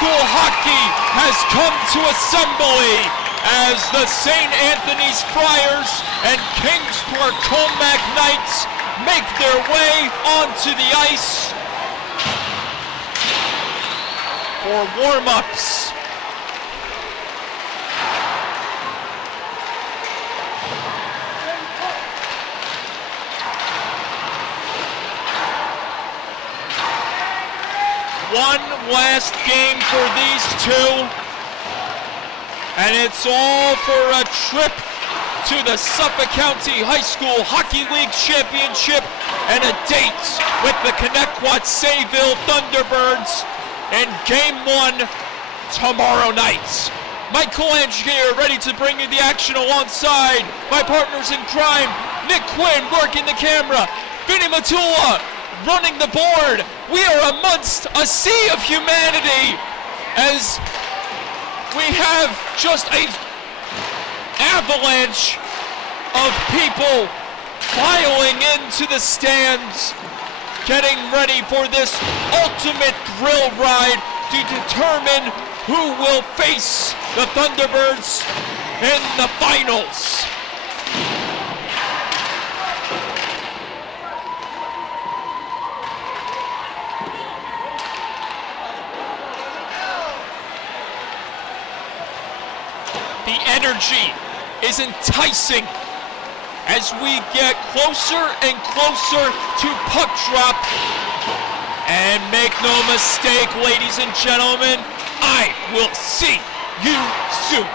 school hockey has come to assembly as the St. Anthony's Friars and Kingsport Commack Knights make their way onto the ice for warm-ups. One last game for these two, and it's all for a trip to the Suffolk County High School Hockey League Championship and a date with the Connecticut-Sayville Thunderbirds in Game 1 tomorrow night. Mike Colange here, ready to bring you the action alongside my partners in crime, Nick Quinn working the camera, Vinny Matula running the board. We are amongst a sea of humanity as we have just an avalanche of people filing into the stands, getting ready for this ultimate thrill ride to determine who will face the Thunderbirds in the finals. The energy is enticing as we get closer and closer to puck drop. And make no mistake, ladies and gentlemen, I will see you soon.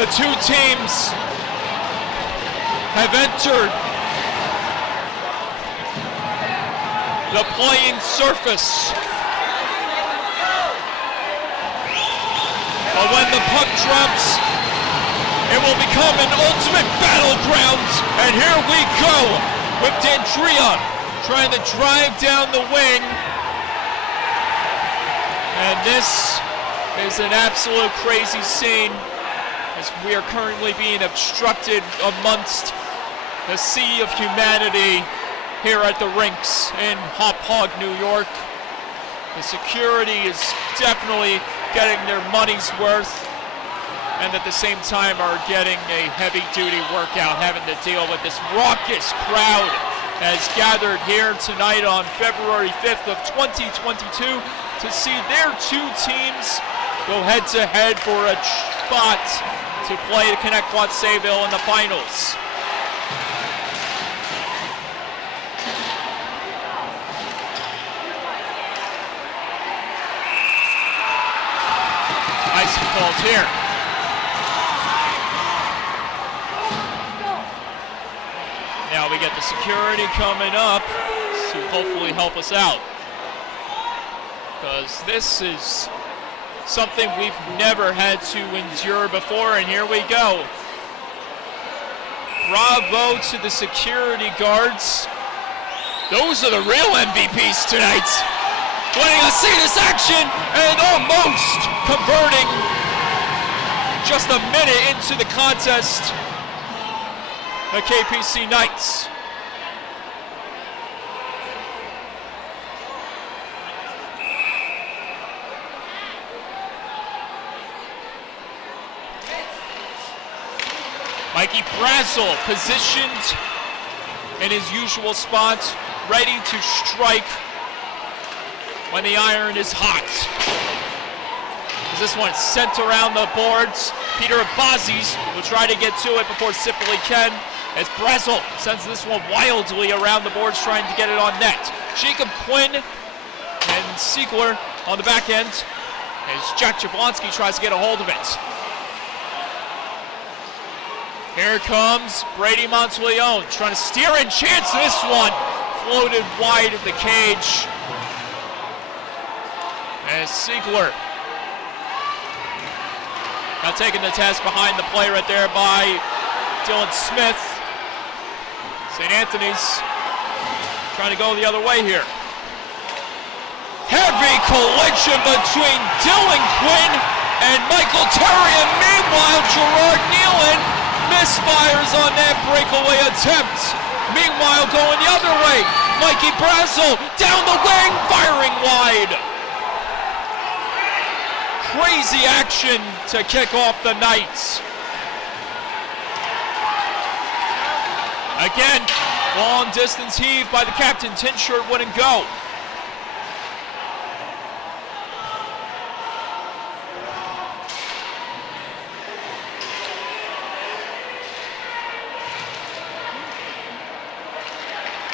The two teams have entered the playing surface. But when the puck drops, it will become an ultimate battleground. And here we go with D'Andrea trying to drive down the wing. And this is an absolute crazy scene as we are currently being obstructed amongst the sea of humanity here at the rinks in Hop Hog, New York. The security is definitely getting their money's worth, and at the same time are getting a heavy-duty workout, having to deal with this raucous crowd has gathered here tonight on February 5th of 2022 to see their two teams go head-to-head for a spot to play the Commack Sayville in the finals. Icing calls here. Now we get the security coming up to hopefully help us out, because this is something we've never had to endure before, and here we go. Bravo to the security guards. Those are the real MVPs tonight. Letting us see this action and almost converting just a minute into the contest. The KPC Knights. Mikey Brazel positioned in his usual spot, ready to strike when the iron is hot. As this one sent around the boards, Peter Abazis will try to get to it before Sipoli can, as Brazel sends this one wildly around the boards trying to get it on net. Jacob Quinn and Siegler on the back end as Jack Jablonski tries to get a hold of it. Here comes Brady Monteleone trying to steer and chance this one. Floated wide of the cage. As Siegler now taking the test behind the play right there by Dylan Smith. St. Anthony's trying to go the other way here. Heavy collision between Dylan Quinn and Michael Terry, and meanwhile Gerard Nealon misfires on that breakaway attempt. Meanwhile going the other way, Mikey Brazel down the wing, firing wide. Crazy action to kick off the Knights. Again, long distance heave by the captain. Tin shirt wouldn't go.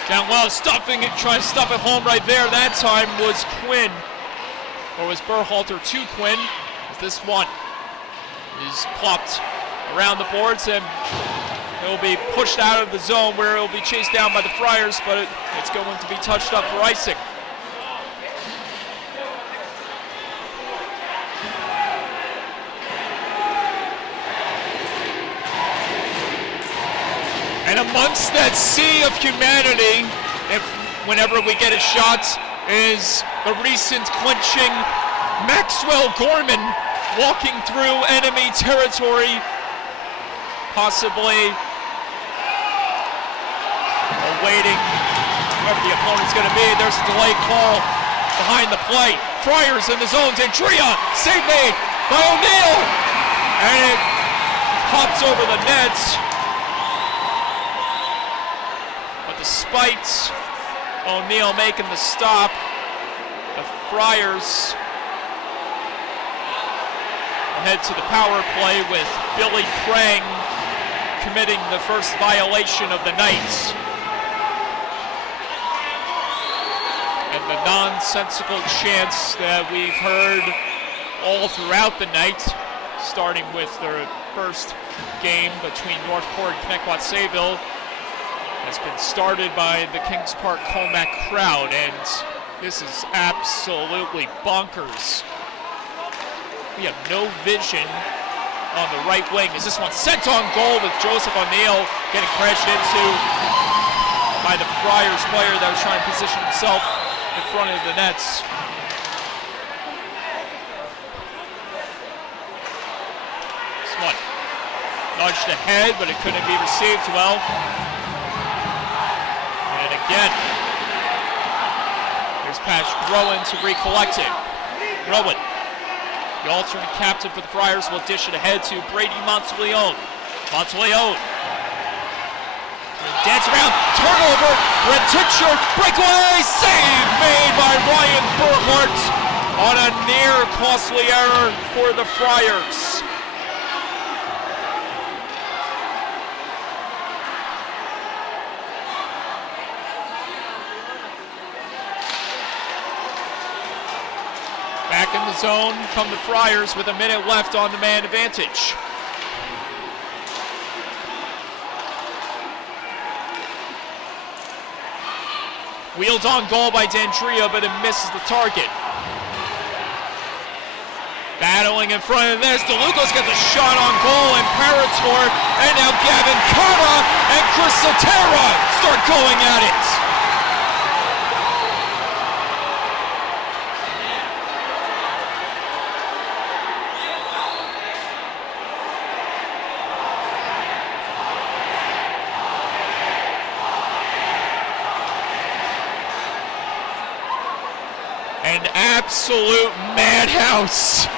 Down low, stuffing it, trying to stuff it home right there. That time was Quinn, or was Berhalter to Quinn. This one is plopped around the boards, and it will be pushed out of the zone where it will be chased down by the Friars, but it's going to be touched up for icing. And amongst that sea of humanity, whenever we get a shot, is the recent clinching Maxwell Gorman walking through enemy territory, possibly awaiting whoever the opponent's going to be. There's a delay call behind the play. Friars in the zone. D'Andrea, save made by O'Neill, and it pops over the net. But despite O'Neill making the stop, the Friars head to the power play with Billy Krang committing the first violation of the Knights. And the nonsensical chants that we've heard all throughout the night starting with their first game between Northport and Commack has been started by the Kings Park Commack crowd, and this is absolutely bonkers. We have no vision on the right wing as this one sent on goal with Joseph O'Neill getting crashed into by the Friars player that was trying to position himself in front of the nets. This one nudged ahead, but it couldn't be received well. And again, here's Patrick Rowan to recollect it. Rowan, the alternate captain for the Friars, will dish it ahead to Brady Monteleone. Monteleone. Dance around, turnover, Brent Titcher, breakaway, save made by Ryan Burhart on a near costly error for the Friars. Back in the zone come the Friars with a minute left on the man advantage. Wheeled on goal by D'Andrea, but it misses the target. Battling in front of this, DeLucas gets a shot on goal, and Parator, and now Gavin Carter and Chris Sotera start going at it. An absolute madhouse.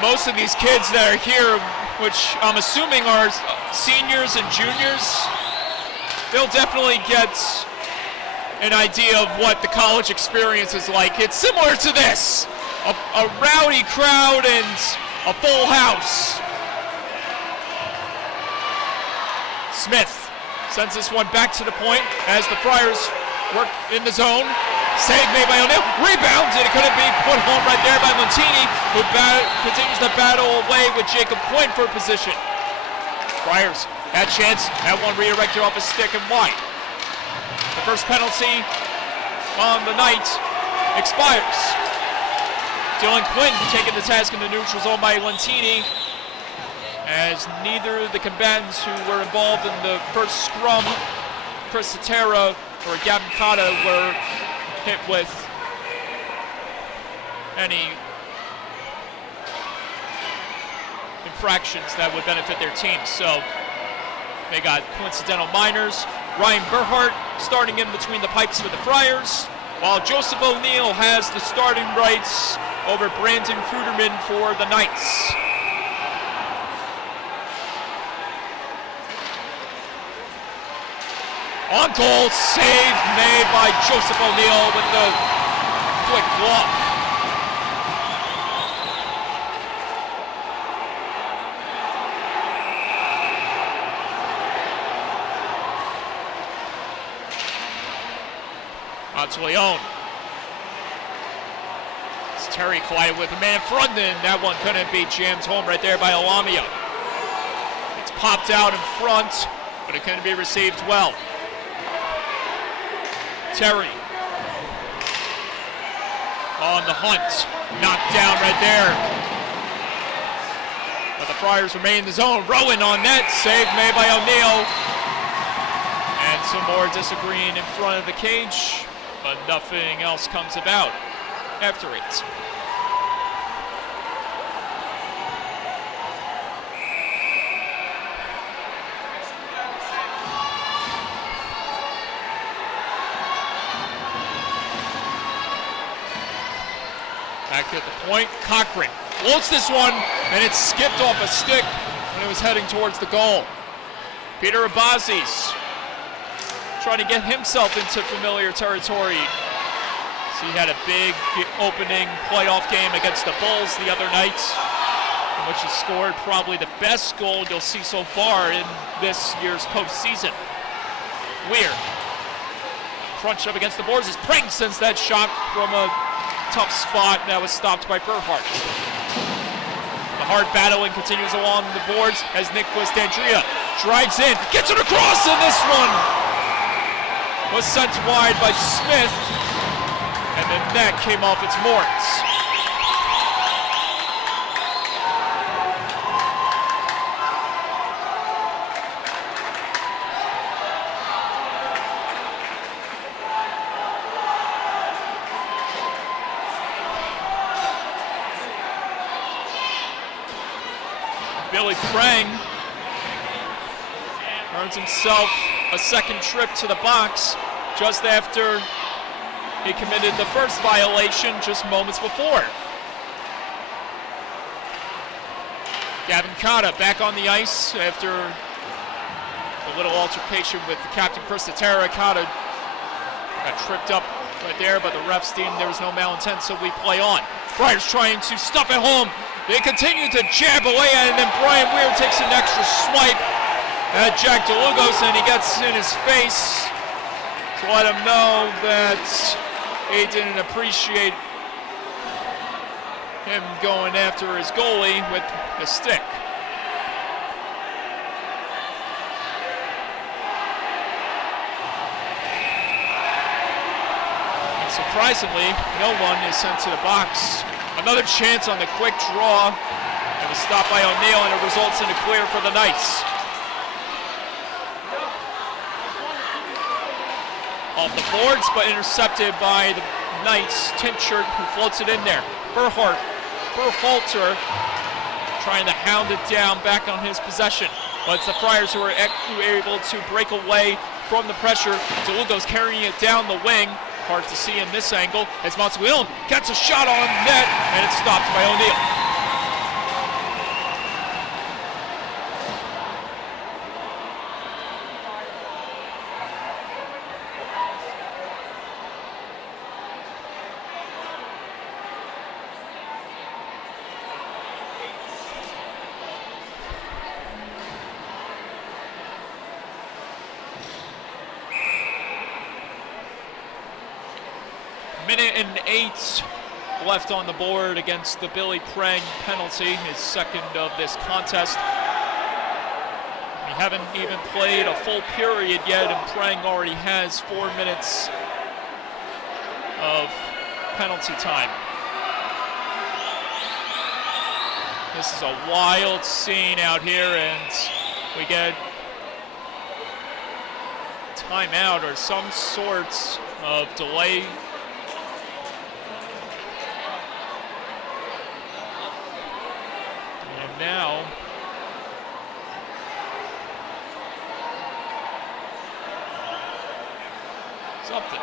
Most of these kids that are here, which I'm assuming are seniors and juniors, they'll definitely get an idea of what the college experience is like. It's similar to this, a rowdy crowd and a full house. Smith sends this one back to the point as the Friars work in the zone. Save made by O'Neill, rebounds, and it couldn't be put home right there by Montini, who continues to battle away with Jacob Quinn for position. Friars had chance, that one redirected off a stick and wide. The first penalty on the night expires. Dylan Quinn taking the task in the neutral zone by Lentini, as neither of the combatants who were involved in the first scrum, Chris Sotera or Gavin Cotta, were hit with any infractions that would benefit their team. So they got coincidental minors. Ryan Burhart starting in between the pipes for the Friars, while Joseph O'Neill has the starting rights over Brandon Fruderman for the Knights. On goal, save made by Joseph O'Neill with the quick block. Monteleone. It's Terry collided with a man in front, and that one couldn't be jammed home right there by Alamia. It's popped out in front, but it couldn't be received well. Terry on the hunt, knocked down right there. But the Friars remain in the zone. Rowan on net, save made by O'Neill. And some more disagreeing in front of the cage, but nothing else comes about after it. Back at the point, Cochran floats this one, and it skipped off a stick when it was heading towards the goal. Peter Abazis trying to get himself into familiar territory. So he had a big opening playoff game against the Bulls the other night, in which he scored probably the best goal you'll see so far in this year's postseason. Weir, crunch up against the boards as Prang sends that shot from a tough spot that was stopped by Berhardt. The hard battling continues along the boards as Nicholas Dandria drives in, gets it across, and this one was sent wide by Smith, and the net came off its moorings. Billy Prang earns himself a second trip to the box just after he committed the first violation just moments before. Gavin Cotta back on the ice after a little altercation with Captain Chris Terra. Cotta got tripped up right there, but the refs deemed there was no malintent, so we play on. Friars trying to stuff it home. They continue to jab away at it, and then Brian Weir takes an extra swipe at Jack DeLugos, and he gets in his face to let him know that he didn't appreciate him going after his goalie with the stick. And surprisingly, no one is sent to the box. Another chance on the quick draw, and a stop by O'Neill, and it results in a clear for the Knights. Off the boards, but intercepted by the Knights. Tincture, who floats it in there. Berhalter trying to hound it down back on his possession, but it's the Friars who are able to break away from the pressure. DeLugos carrying it down the wing. Hard to see in this angle as Montseguillan gets a shot on net, and it's stopped by O'Neill. Minute and 8 left on the board against the Billy Prang penalty, his second of this contest. We haven't even played a full period yet, and Prang already has 4 minutes of penalty time. This is a wild scene out here, and we get timeout or some sorts of delay. Now, something.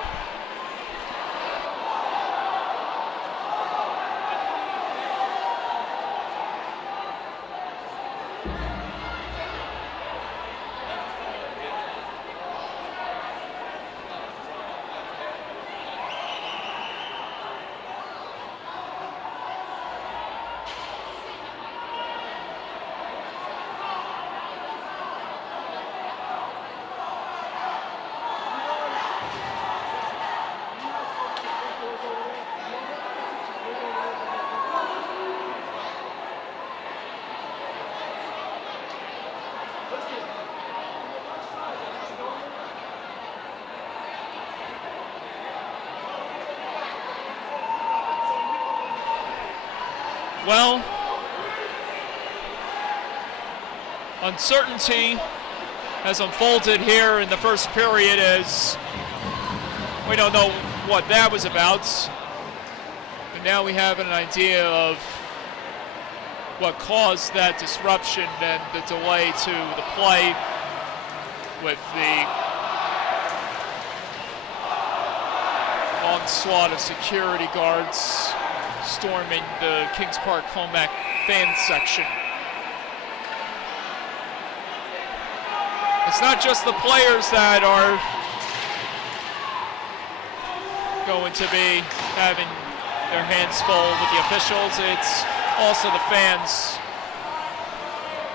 Well, uncertainty has unfolded here in the first period as we don't know what that was about. And now we have an idea of what caused that disruption and the delay to the play with the onslaught of security guards storming the Kings Park Commack fan section. It's not just the players that are going to be having their hands full with the officials, it's also the fans.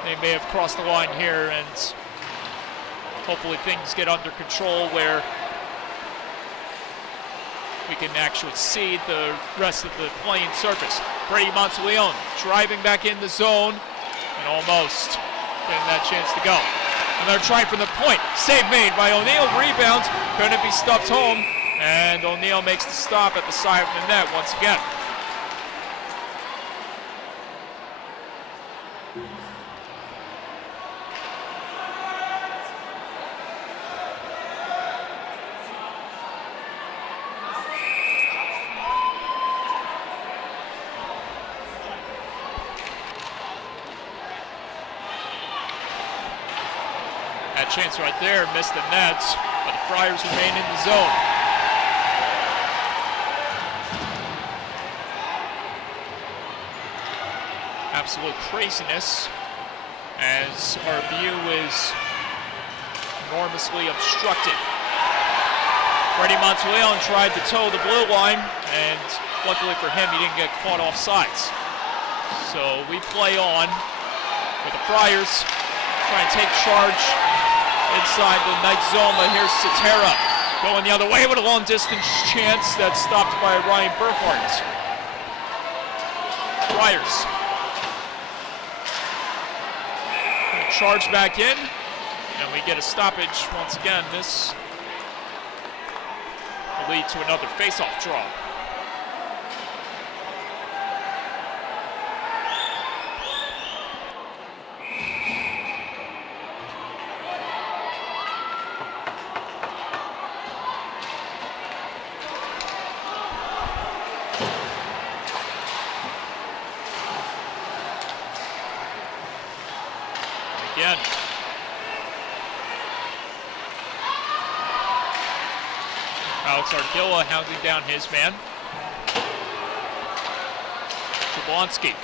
They may have crossed the line here, and hopefully things get under control where we can actually see the rest of the playing surface. Brady Monteleone driving back in the zone and almost getting that chance to go. Another try from the point. Save made by O'Neal. Rebound. Couldn't be stuffed home. And O'Neal makes the stop at the side of the net once again. That chance right there, missed the nets, but the Friars remain in the zone. Absolute craziness as our view is enormously obstructed. Brady Monteleone tried to toe the blue line, and luckily for him, he didn't get caught off sides. So we play on with the Friars trying to take charge inside the night zone, but here's Satera going the other way with a long distance chance that's stopped by Ryan Burkhart. Friars charge back in, and we get a stoppage once again. This will lead to another face-off draw. Again. Alex Ardilla hounding down his man. Jablonski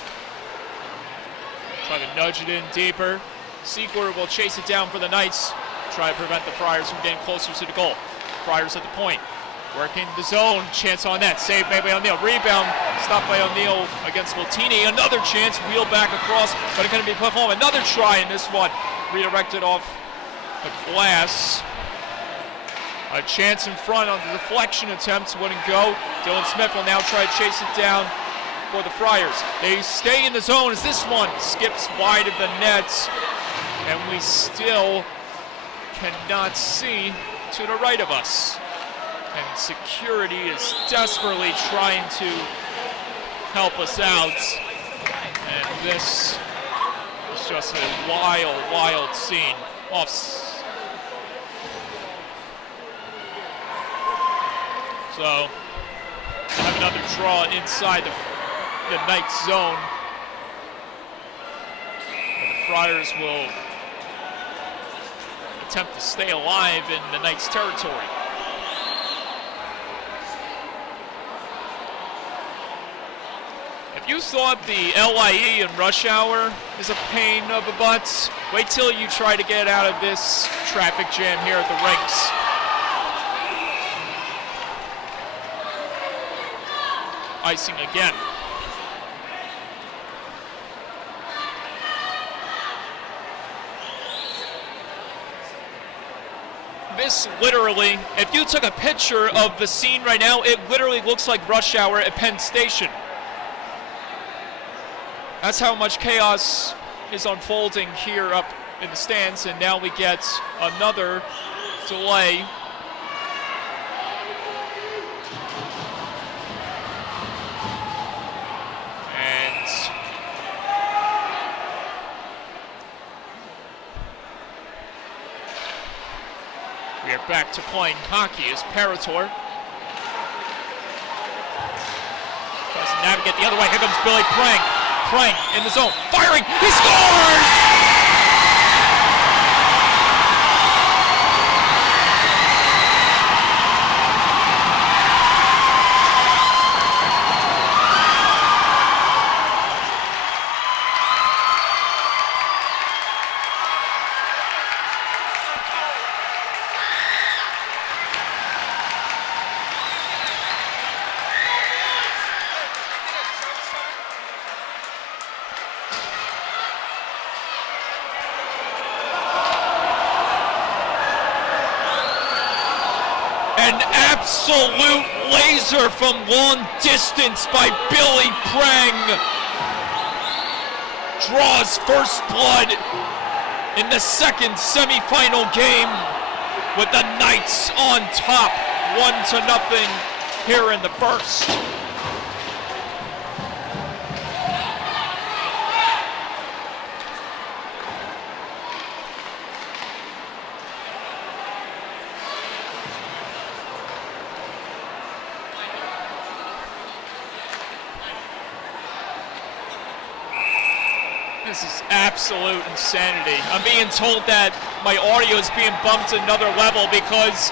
trying to nudge it in deeper. Seeger will chase it down for the Knights, try to prevent the Friars from getting closer to the goal. Friars at the point, working the zone, chance on that, save made by O'Neal, rebound, stopped by O'Neal against Lotini, another chance, wheel back across, but it's going to be put home, another try in this one, redirected off the glass. A chance in front on the deflection attempt, wouldn't go. Dylan Smith will now try to chase it down for the Friars. They stay in the zone as this one skips wide of the nets, and we still cannot see to the right of us. And security is desperately trying to help us out. And this is just a wild, wild scene. So, have another draw inside the Knights zone. But the Friars will attempt to stay alive in the Knights territory. If you thought the LIE in rush hour is a pain of a butt, wait till you try to get out of this traffic jam here at the rinks. Icing again. This literally, if you took a picture of the scene right now, it literally looks like rush hour at Penn Station. That's how much chaos is unfolding here up in the stands, and now we get another delay. And we are back to playing hockey as Parator tries to navigate the other way. Here comes Billy Prang. Prang in the zone, firing, he scores! An absolute laser from long distance by Billy Prang draws first blood in the second semifinal game with the Knights on top, 1-0 here in the first. This is absolute insanity. I'm being told that my audio is being bumped to another level because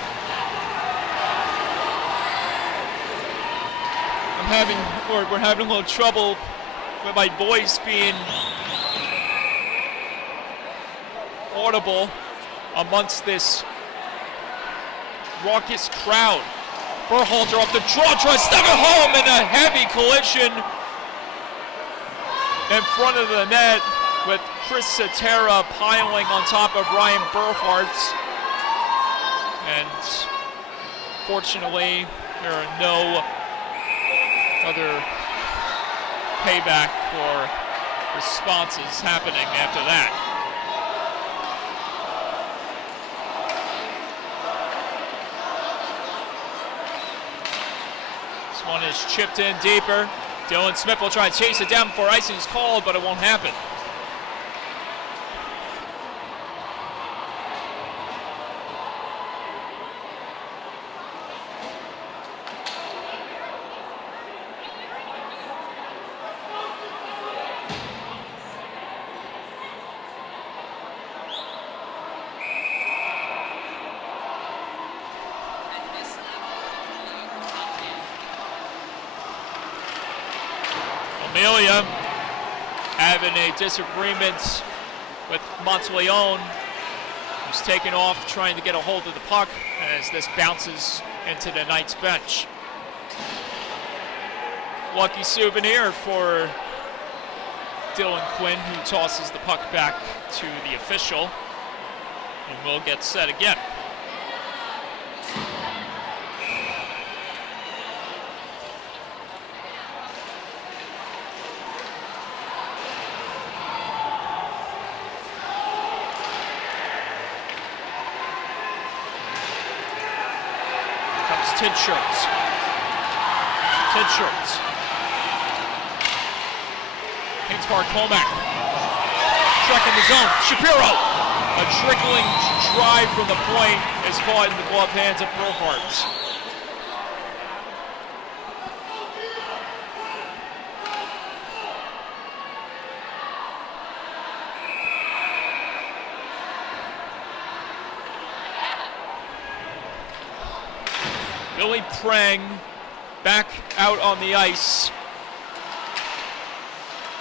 we're having a little trouble with my voice being audible amongst this raucous crowd. Berhalter off the draw, tries to step it home in a heavy collision in front of the net with Chris Cetera piling on top of Ryan Berhart. And fortunately, there are no other payback or responses happening after that. This one is chipped in deeper. Dylan Smith will try and chase it down before icing is called, but it won't happen. Amelia having a disagreement with Monteleone, who's taken off trying to get a hold of the puck as this bounces into the Knights bench. Lucky souvenir for Dylan Quinn, who tosses the puck back to the official and will get set again. Tidshirts. Kings Park, Commack. Trek in the zone. Shapiro. A trickling drive from the point is caught in the gloved hands of Berhart. Billy Prang back out on the ice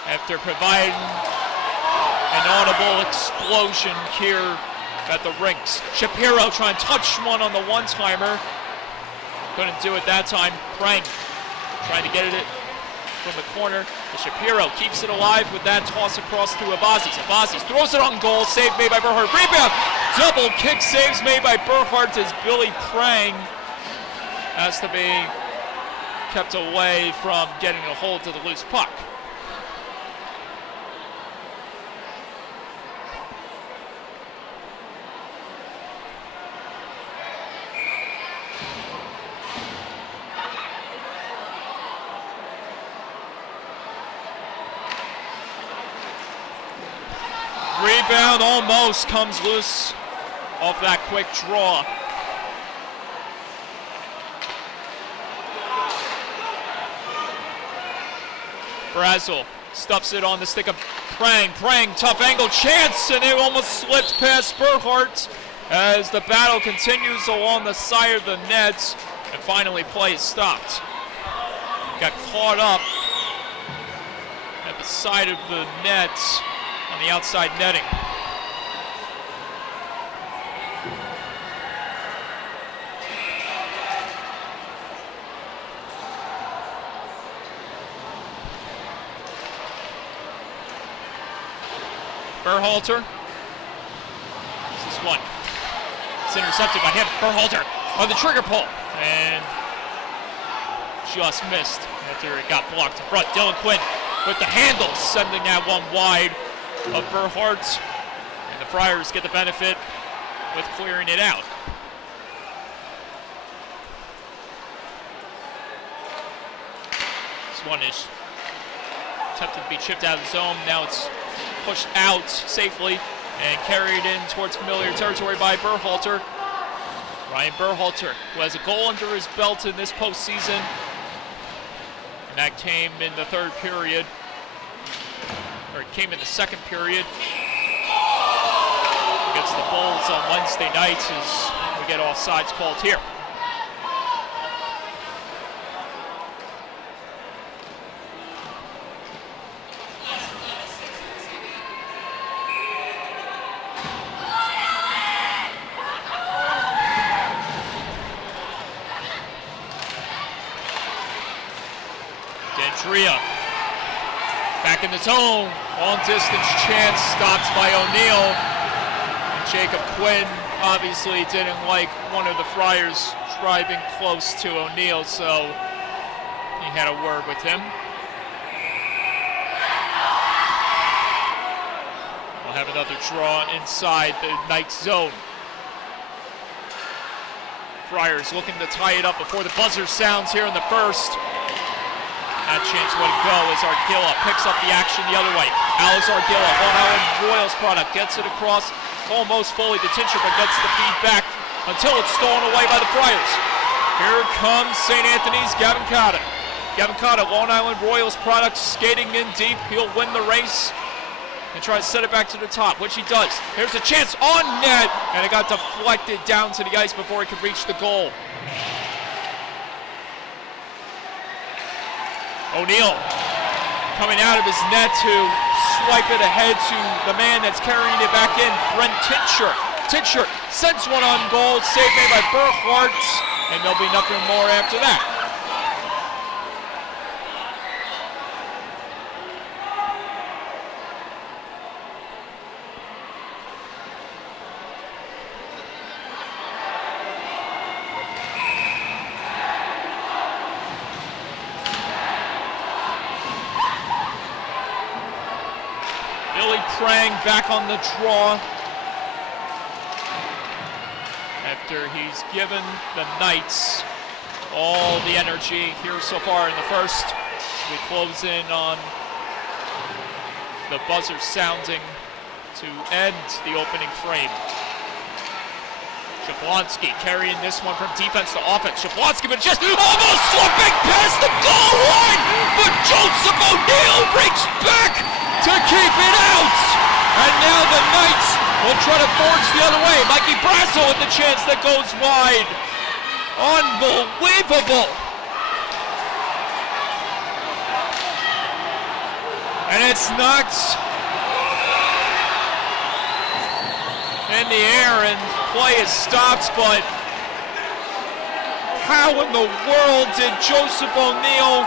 after providing an audible explosion here at the rinks. Shapiro trying to touch one on the one-timer. Couldn't do it that time. Prang trying to get it from the corner. But Shapiro keeps it alive with that toss across to Abazis. Abazis throws it on goal. Save made by Berhart. Rebound. Double kick saves made by Berhart as Billy Prang has to be kept away from getting a hold of the loose puck. Rebound almost comes loose off that quick draw. Brazel stuffs it on the stick of Prang. Prang, tough angle, chance, and it almost slipped past Berhart as the battle continues along the side of the net, and finally play is stopped. Got caught up at the side of the net on the outside netting. Berhalter. This one. It's intercepted by him. Berhalter on the trigger pull. And just missed after it got blocked in front. Dylan Quinn with the handle, sending that one wide of Berhart. And the Friars get the benefit with clearing it out. This one is attempted to be chipped out of the zone. Now it's pushed out safely and carried in towards familiar territory by Berhalter. Ryan Berhalter, who has a goal under his belt in this postseason. And that came in the third period, or it came in the second period against the Bulls on Wednesday night as we get offsides called here. Back in the zone, long distance chance, stops by O'Neal. And Jacob Quinn obviously didn't like one of the Friars driving close to O'Neal, so he had a word with him. We'll have another draw inside the Knights zone. Friars looking to tie it up before the buzzer sounds here in the first. That chance would go as Ardilla picks up the action the other way. Alice Ardilla, Long Island Royals product, gets it across almost fully to Tincher, but gets the feed back until it's stolen away by the Friars. Here comes St. Anthony's Gavin Cotta. Gavin Cotta, Long Island Royals product, skating in deep. He'll win the race and try to set it back to the top, which he does. Here's a chance on net, and it got deflected down to the ice before he could reach the goal. O'Neal coming out of his net to swipe it ahead to the man that's carrying it back in, Brent Tincher. Tincher sends one on goal, saved made by Berhart, and there'll be nothing more after that. Prang back on the draw after he's given the Knights all the energy here so far in the first. We close in on the buzzer sounding to end the opening frame. Jablonski carrying this one from defense to offense. Jablonski, but just almost slipping past the goal line, but Joseph O'Neal breaks back to keep it out. And now the Knights will try to force the other way. Mikey Brasso with the chance that goes wide. Unbelievable. And it's knocked in the air and play is stopped, but how in the world did Joseph O'Neal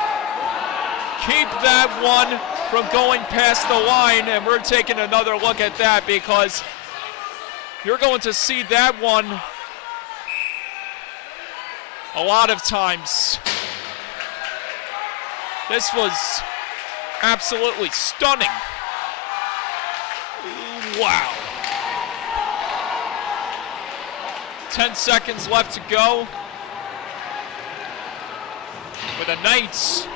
keep that one from going past the line? And we're taking another look at that because you're going to see that one a lot of times. This was absolutely stunning. Wow. 10 seconds left to go. With the Knights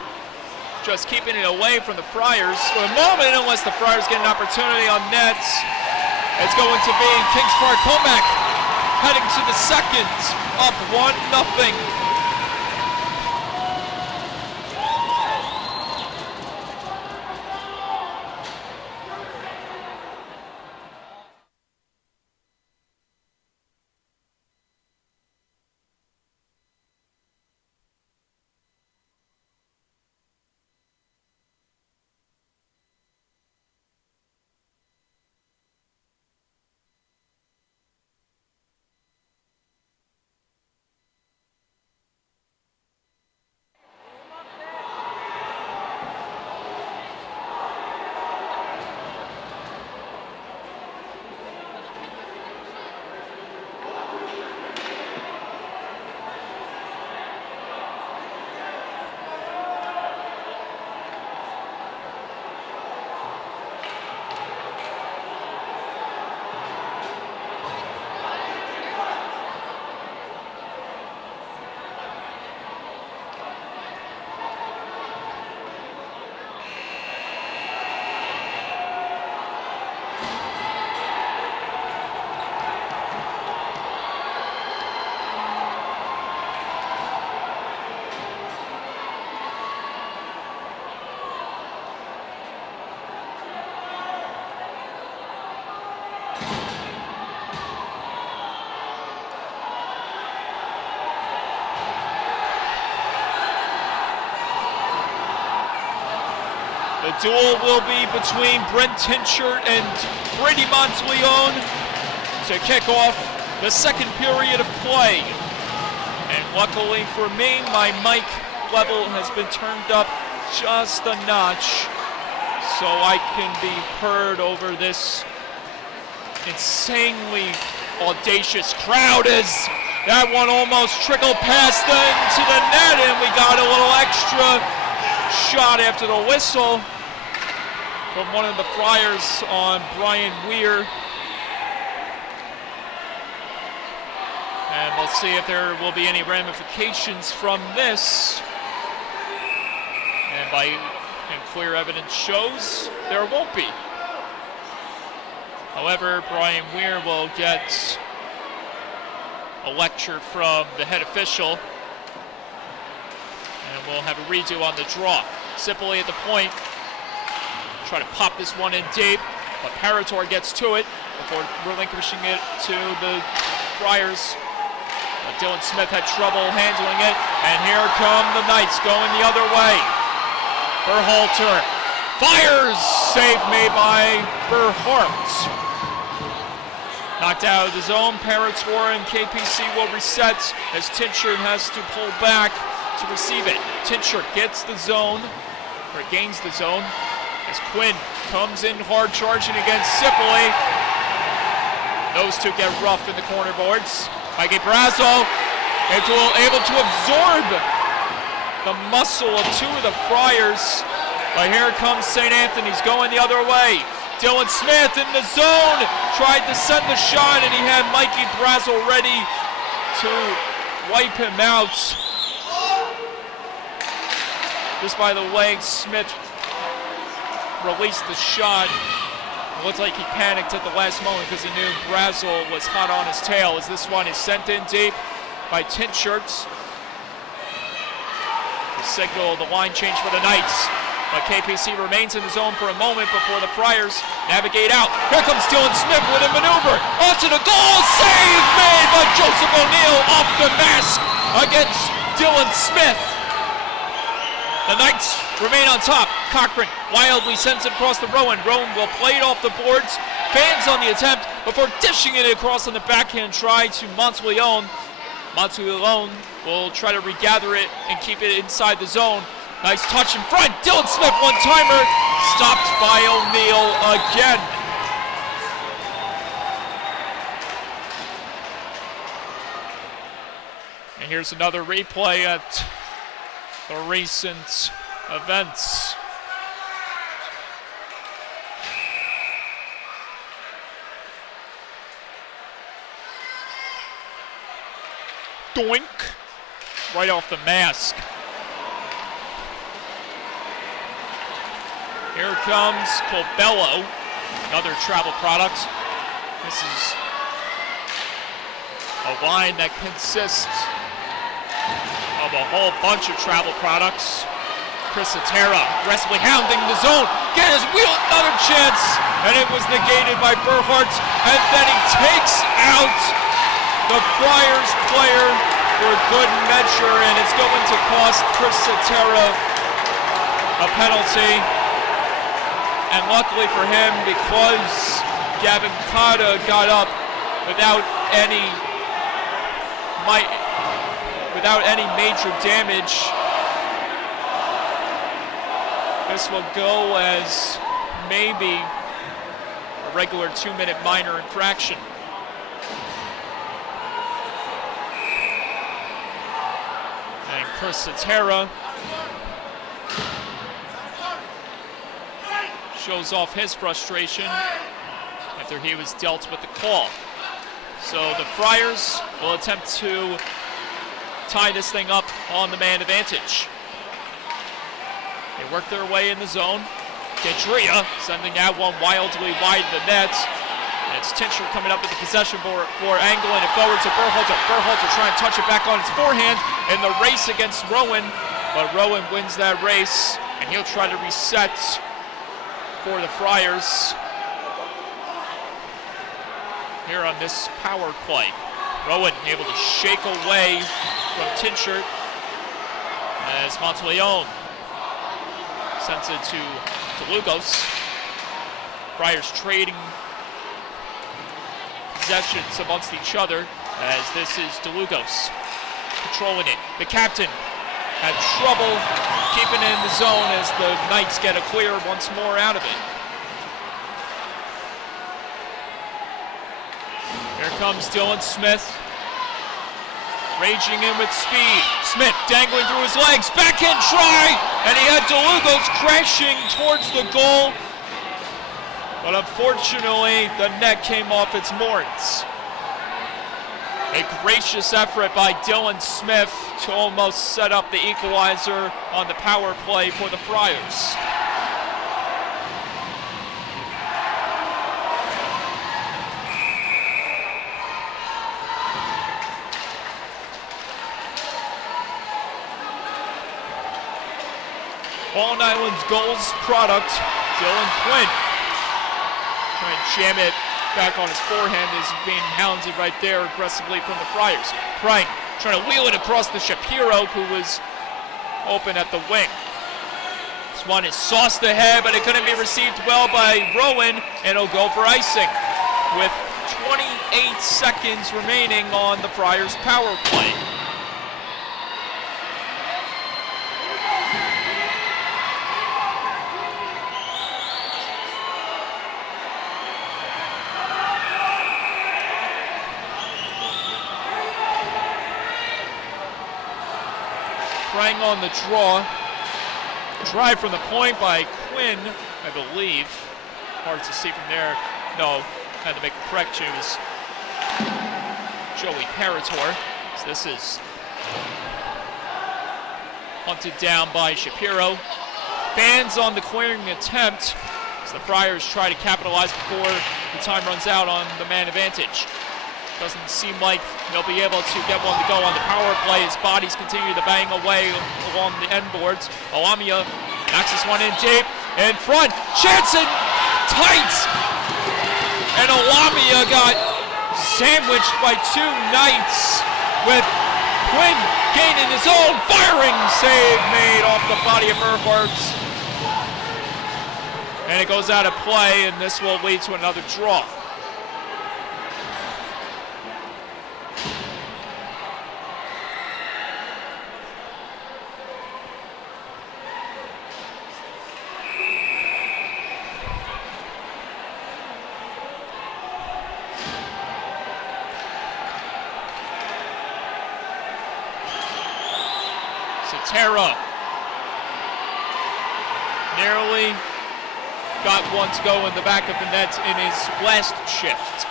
just keeping it away from the Friars for a moment, unless the Friars get an opportunity on nets. It's going to be Kings Park Commack heading to the second, up 1-0. The duel will be between Brent Tinchert and Brady Monteleone to kick off the second period of play. And luckily for me, my mic level has been turned up just a notch so I can be heard over this insanely audacious crowd as that one almost trickled past into the net, and we got a little extra shot after the whistle from one of the Friars on Brian Weir. And we'll see if there will be any ramifications from this. And clear evidence shows there won't be. However, Brian Weir will get a lecture from the head official, and we'll have a redo on the draw. Sipoli at the point, try to pop this one in deep, but Parator gets to it before relinquishing it to the Friars. But Dylan Smith had trouble handling it, and here come the Knights going the other way. Berhalter fires, save made by Berhart. Knocked out of the zone, Parator and KPC will reset as Tinchert has to pull back to receive it. Tinchert gets the zone, or gains the zone, as Quinn comes in hard charging against Sipoli. Those two get rough in the corner boards. Mikey Brazo able to absorb the muscle of two of the Friars. But here comes St. Anthony's going the other way. Dylan Smith in the zone, tried to send the shot, and he had Mikey Brazel ready to wipe him out. Just by the way, Smith released the shot. It looks like he panicked at the last moment because he knew Brazel was hot on his tail, as this one is sent in deep by Tinchert. The signal, the line change for the Knights. But KPC remains in the zone for a moment before the Friars navigate out. Here comes Dylan Smith with a maneuver. Onto the goal. Save made by Joseph O'Neill off the mask against Dylan Smith. The Knights remain on top. Cochran wildly sends it across the Rowan. Rowan will play it off the boards. Fans on the attempt before dishing it across on the backhand try to Monteleone. Monteleone will try to regather it and keep it inside the zone. Nice touch in front. Dylan Smith, one-timer, stopped by O'Neill again. And here's another replay at the recent events. Doink, right off the mask. Here comes Cobello, another travel product. This is a line that consists of a whole bunch of travel products. Chris Atera aggressively hounding the zone. Get his wheel, another chance, and it was negated by Berhart. And then he takes out the Friars player for good measure, and it's going to cost Chris Atera a penalty. And luckily for him, because Gavin Cotta got up without any major damage, this will go as maybe a regular 2-minute minor infraction. And Chris Atera shows off his frustration after he was dealt with the call. So the Friars will attempt to tie this thing up on the man advantage. They work their way in the zone. Gedria sending that one wildly wide the net. And it's Tinchert coming up with the possession for angling it forward to Berhalter. Berhalter trying to touch it back on his forehand in the race against Rowan. But Rowan wins that race, and he'll try to reset for the Friars here on this power play. Rowan able to shake away from Tinchert as Monteleone sends it to DeLugos. Friars trading possessions amongst each other as this is DeLugos controlling it. The captain had trouble keeping it in the zone as the Knights get a clear once more out of it. Here comes Dylan Smith. Raging in with speed. Smith dangling through his legs. Backhand try! And he had DeLugos crashing towards the goal. But unfortunately, the net came off its moorings. A gracious effort by Dylan Smith to almost set up the equalizer on the power play for the Friars. Long Island's goals product, Dylan Quinn. Trying to jam it back on his forehand is being hounded right there aggressively from the Friars. Prank trying to wheel it across the Shapiro, who was open at the wing. This one is sauced ahead, but it couldn't be received well by Rowan, and it'll go for icing with 28 seconds remaining on the Friars' power play. Prang on the draw. Drive from the point by Quinn, I believe. Hard to see from there. No, had to make a correction. It was Joey Parator. So this is hunted down by Shapiro. Fans on the clearing attempt as the Friars try to capitalize before the time runs out on the man advantage. Doesn't seem like they'll be able to get one to go on the power play as bodies continue to bang away along the end boards. Alamia knocks this one in deep, in front, Jansen, tight! And Alamia got sandwiched by two Knights with Quinn gaining his own firing save made off the body of Earhart. And it goes out of play, and this will lead to another draw. Tara nearly got one to go in the back of the net in his last shift.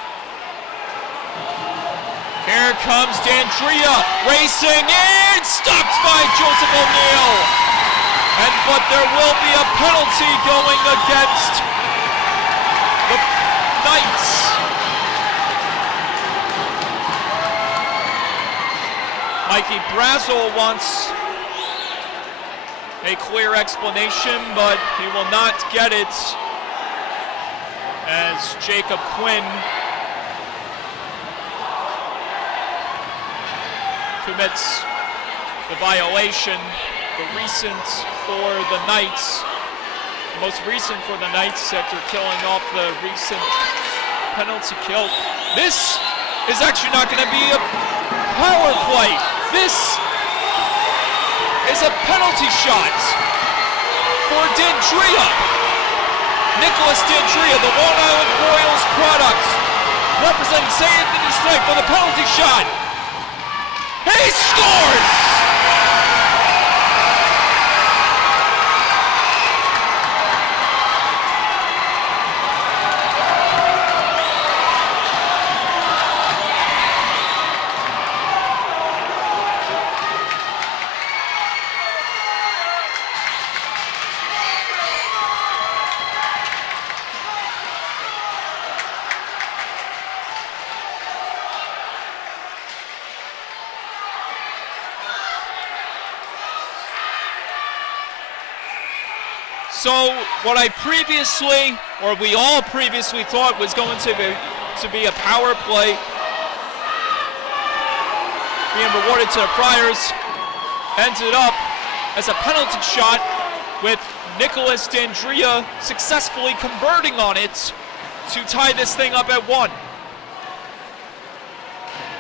Here comes D'Andrea racing in, stopped by Joseph O'Neill. But there will be a penalty going against the Knights. Mikey Brazel wants a clear explanation, but he will not get it as Jacob Quinn commits the violation. The recent for the Knights, the most recent for the Knights after killing off the recent penalty kill. This is actually not going to be a power play. This is a penalty shot for D'Andrea. Nicholas D'Andrea, the Long Island Royals product, representing St. Anthony's Lake for the penalty shot. He scores! So what I previously, or we all previously thought was going to be a power play being rewarded to the Friars ended up as a penalty shot with Nicholas D'Andrea successfully converting on it to tie this thing up at 1.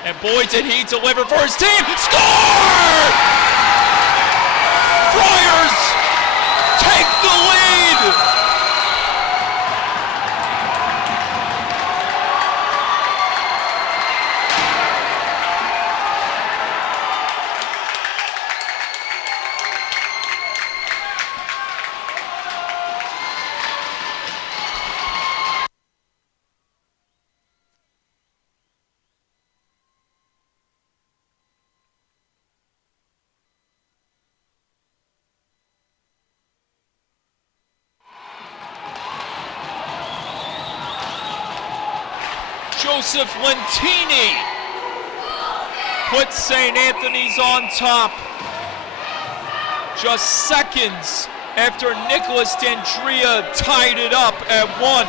And boy, did he deliver for his team. Score! Friars take the lead. Joseph Lentini puts St. Anthony's on top just seconds after Nicholas D'Andrea tied it up at 1.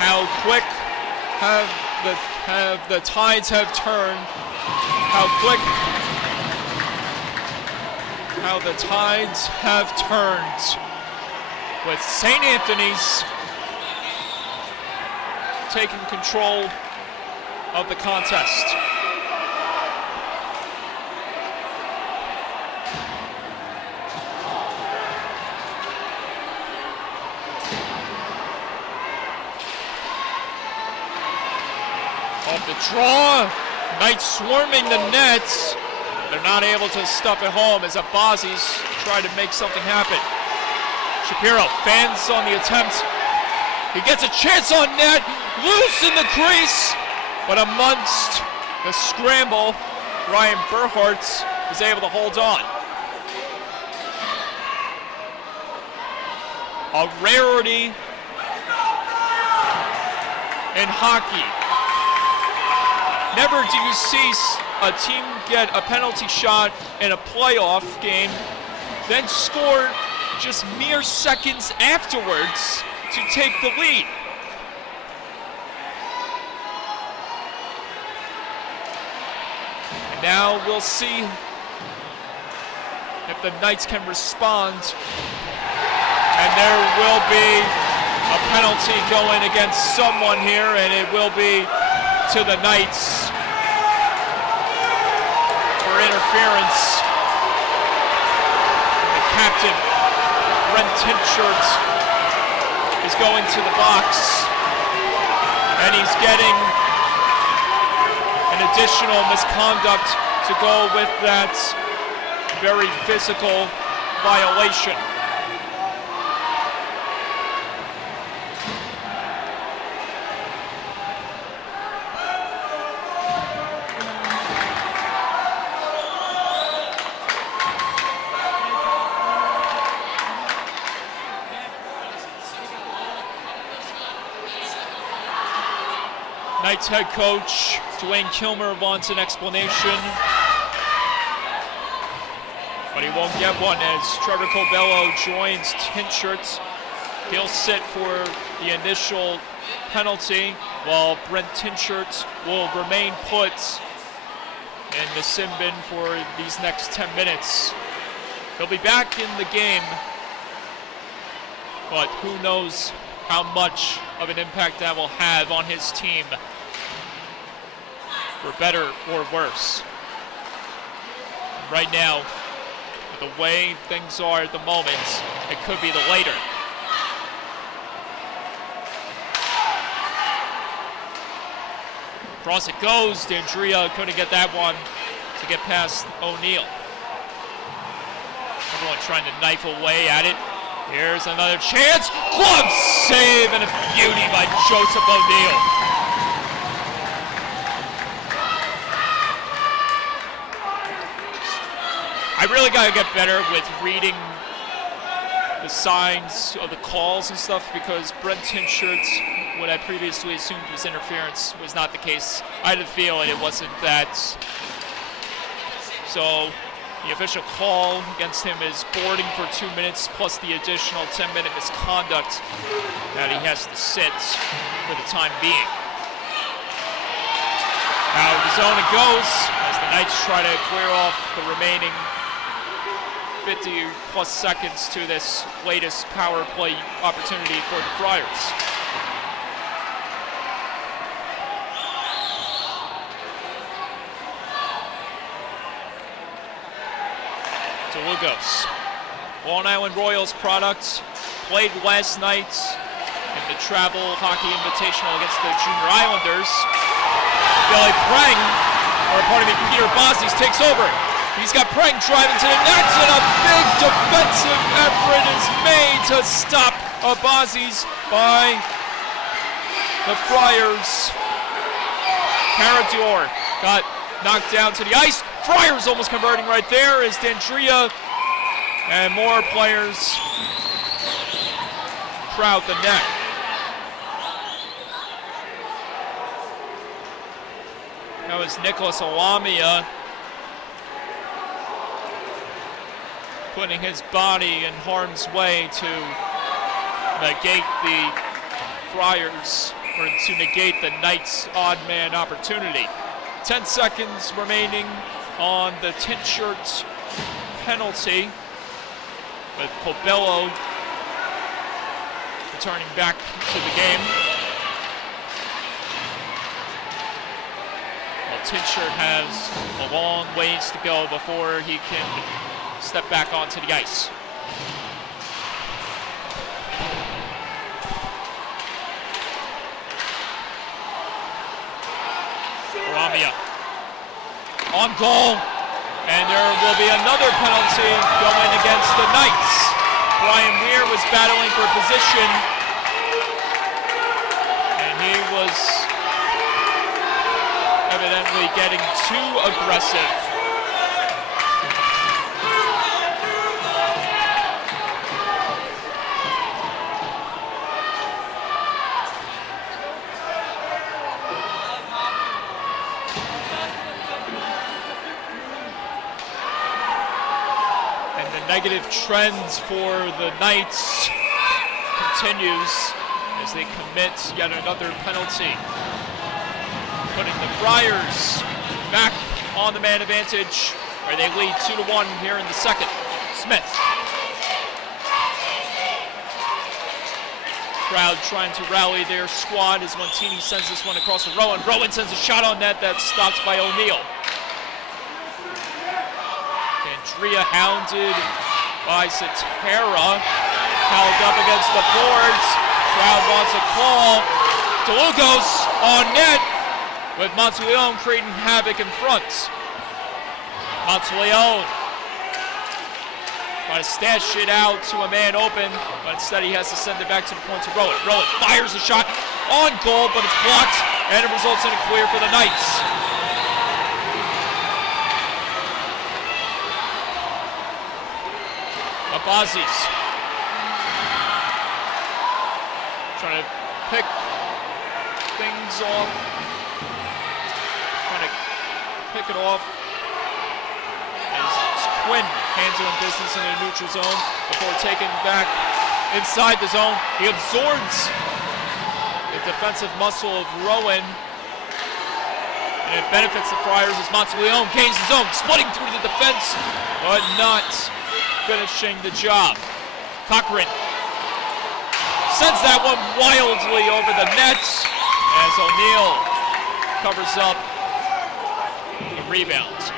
How quick have the tides have turned. How the tides have turned with St. Anthony's taking control of the contest. Off the draw, Knights swarming the nets. They're not able to stuff it home as Abazi's trying to make something happen. Shapiro fans on the attempt. He gets a chance on net, loose in the crease, but amongst the scramble, Ryan Berhardt is able to hold on. A rarity in hockey. Never do you see a team get a penalty shot in a playoff game, then score just mere seconds afterwards to take the lead. And now we'll see if the Knights can respond. And there will be a penalty going against someone here, and it will be to the Knights for interference. The captain, Brent Tinchert, is going to the box, and he's getting an additional misconduct to go with that very physical violation. Knights head coach Dwayne Kilmer wants an explanation, but he won't get one as Trevor Cobello joins Tinchert. He'll sit for the initial penalty, while Brent Tinchert will remain put in the sin bin for these next 10 minutes. He'll be back in the game, but who knows how much of an impact that will have on his team, for better or worse. Right now, with the way things are at the moment, it could be the later. Across it goes. D'Andrea couldn't get that one to get past O'Neal. Everyone trying to knife away at it. Here's another chance. Glove save and a beauty by Joseph O'Neal. I really got to get better with reading the signs of the calls and stuff, because Brent Tinchert, what I previously assumed was interference, was not the case. I had a feeling it wasn't that So the official call against him is boarding for 2 minutes plus the additional 10-minute misconduct that he has to sit for the time being. Out of the zone it goes as the Knights try to clear off the remaining 50 plus seconds to this latest power play opportunity for the Friars. To Lugos. Long Island Royals product, played last night in the Travel Hockey Invitational against the Junior Islanders. Peter Bosnies takes over. He's got Prang driving to the net, and a big defensive effort is made to stop Bosnies by the Friars. Carador got knocked down to the ice. Friars almost converting right there as Dandria and more players crowd the net. That was Nicholas Alamia putting his body in harm's way to negate the Friars, or to negate the Knights' odd man opportunity. 10 seconds remaining on the tint shirt penalty, with Pobello returning back to the game. Well, tint shirt has a long ways to go before he can step back onto the ice. Ramia on goal, and there will be another penalty going against the Knights. Brian Weir was battling for position, and he was evidently getting too aggressive. Negative trends for the Knights continues as they commit yet another penalty, putting the Friars back on the man advantage, where they lead 2-1 here in the second. Smith. Crowd trying to rally their squad as Montini sends this one across to Rowan. Rowan sends a shot on net that's stopped by O'Neill. Andrea hounded by Cetera, held up against the boards. Crowd wants a call. DeLugos on net, with Monteleone creating havoc in front. Monteleone trying to stash it out to a man open, but instead he has to send it back to the point to Rowan. Rowan fires a shot on goal, but it's blocked, and it results in a clear for the Knights. Abazis trying to pick things off, trying to pick it off as Quinn handling business in a neutral zone before taking back inside the zone. He absorbs the defensive muscle of Rowan, and it benefits the Friars as Monteleone gains his own, splitting through the defense, but not finishing the job. Cochran sends that one wildly over the net as O'Neill covers up the rebound.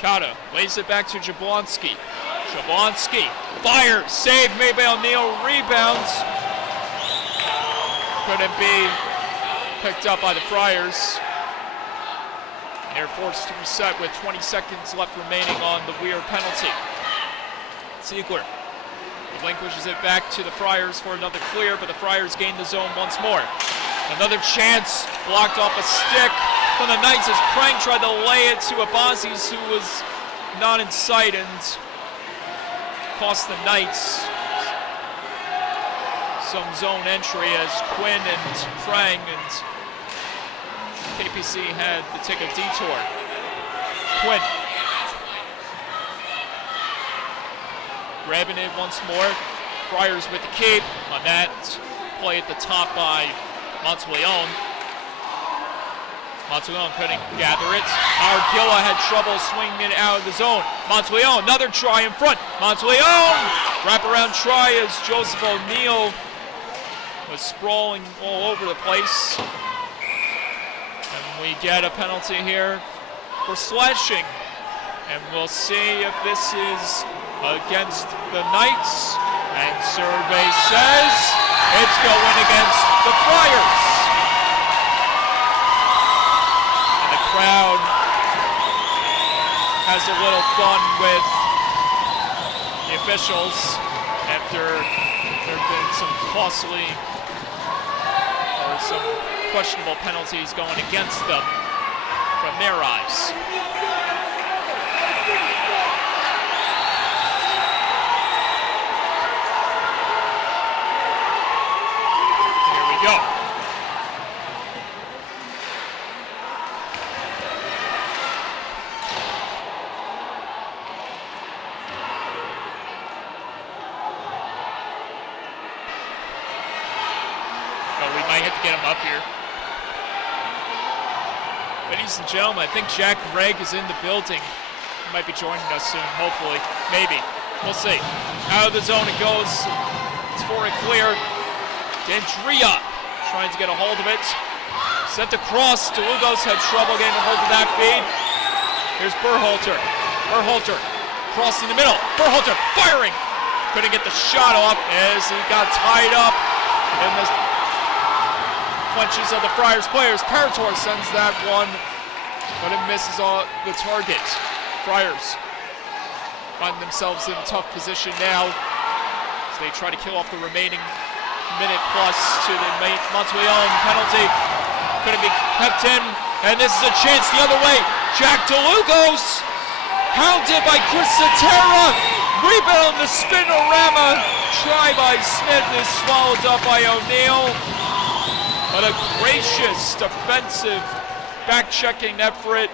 Cotto lays it back to Jablonski. Jablonski fires, save made by O'Neill, rebounds. Couldn't be picked up by the Friars. They're forced to reset with 20 seconds left remaining on the Weir penalty. Ziegler relinquishes it back to the Friars for another clear, but the Friars gain the zone once more. Another chance, blocked off a stick from the Knights as Prank tried to lay it to Abazis, who was not in sight, and cost the Knights some zone entry as Quinn and Prang and KPC had to take a detour. Quinn grabbing it once more. Friars with the keep on that play at the top by Monteleone. Monteleone couldn't gather it. Ardilla had trouble swinging it out of the zone. Monteleone, another try in front. Monteleone, wraparound try as Joseph O'Neill was sprawling all over the place. And we get a penalty here for slashing. And we'll see if this is against the Knights. And survey says it's going against the Friars. And the crowd has a little fun with the officials after there have been some costly or some questionable penalties going against them from their eyes. Here we go. We might have to get him up here. Ladies and gentlemen, I think Jack Gregg is in the building. He might be joining us soon, hopefully. Maybe. We'll see. Out of the zone it goes. It's for it clear. Dendria trying to get a hold of it. Sent across. DeLugos had trouble getting a hold of that feed. Here's Berhalter. Berhalter crossing the middle. Berhalter firing. Couldn't get the shot off as he got tied up in the punches of the Friars players. Parator sends that one, but it misses the target. Friars find themselves in a tough position now as they try to kill off the remaining minute plus to the Monteleone penalty. Couldn't be kept in, and this is a chance the other way. Jack DeLugos, hounded by Chris Cetera. Rebound the spinorama. Try by Smith is swallowed up by O'Neill. But a gracious defensive back-checking effort.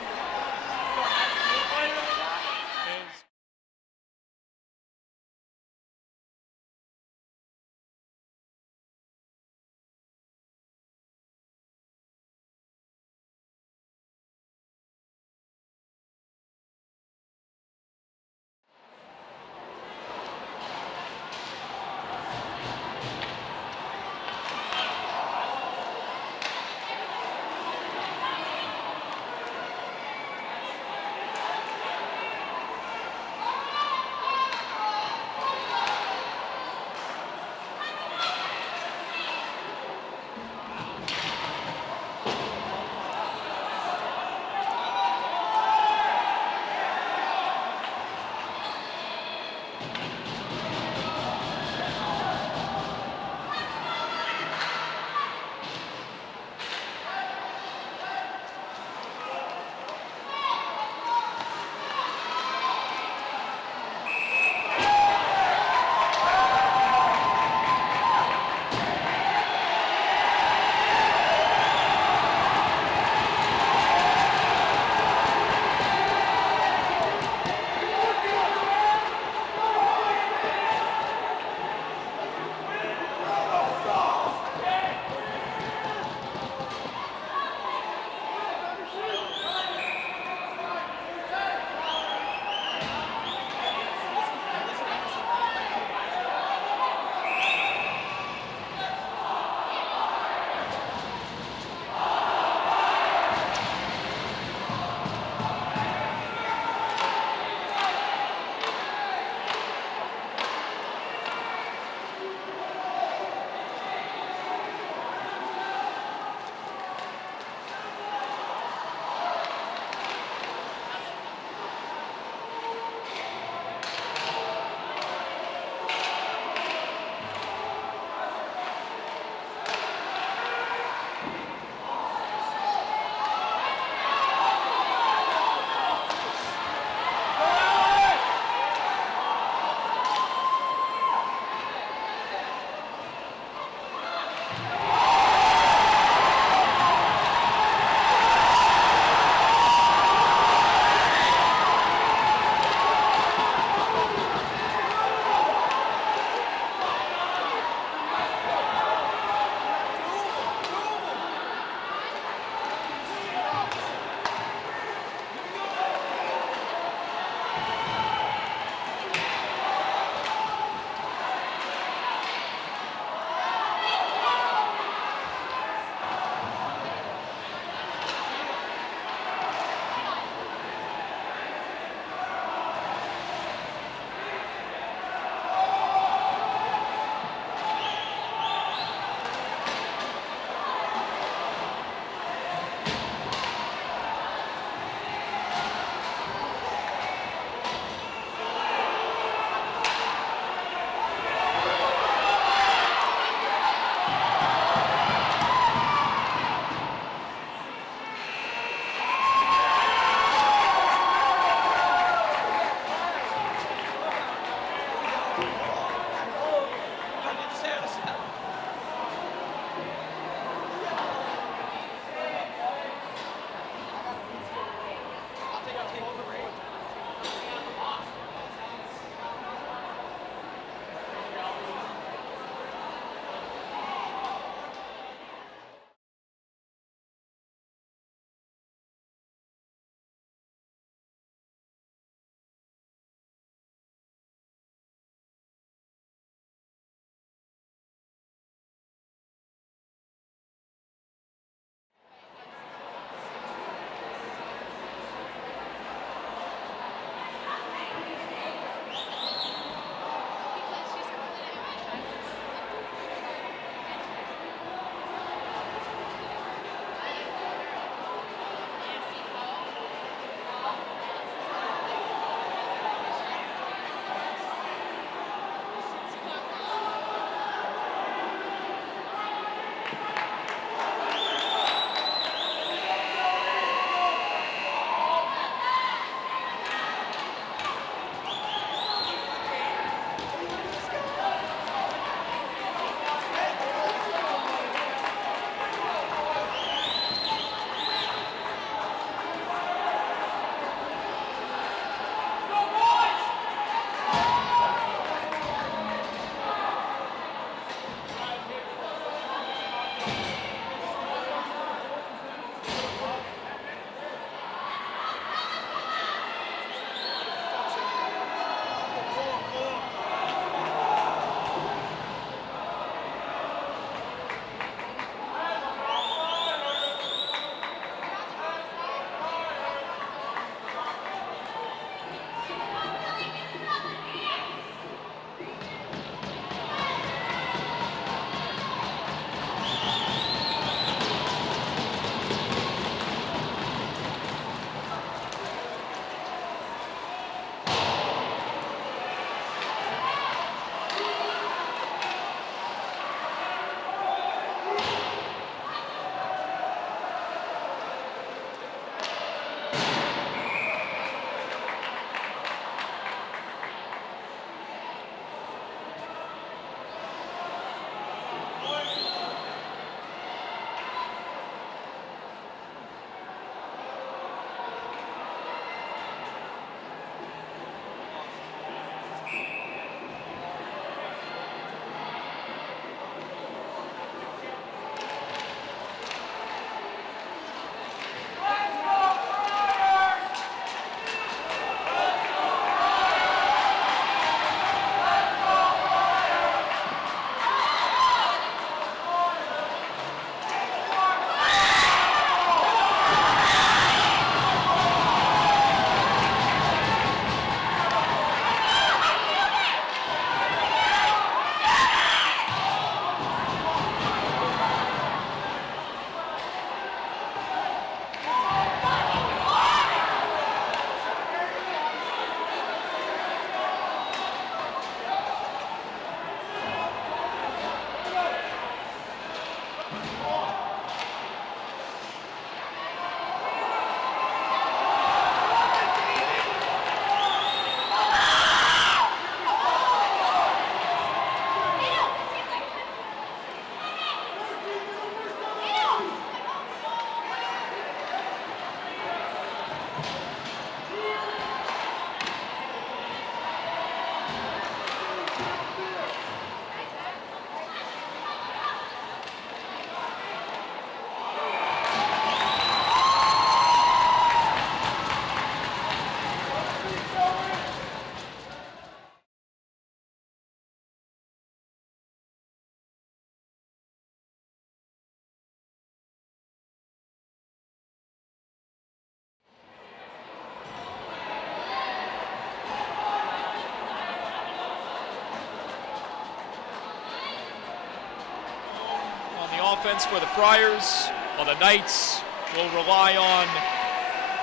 offense for the Friars, while the Knights will rely on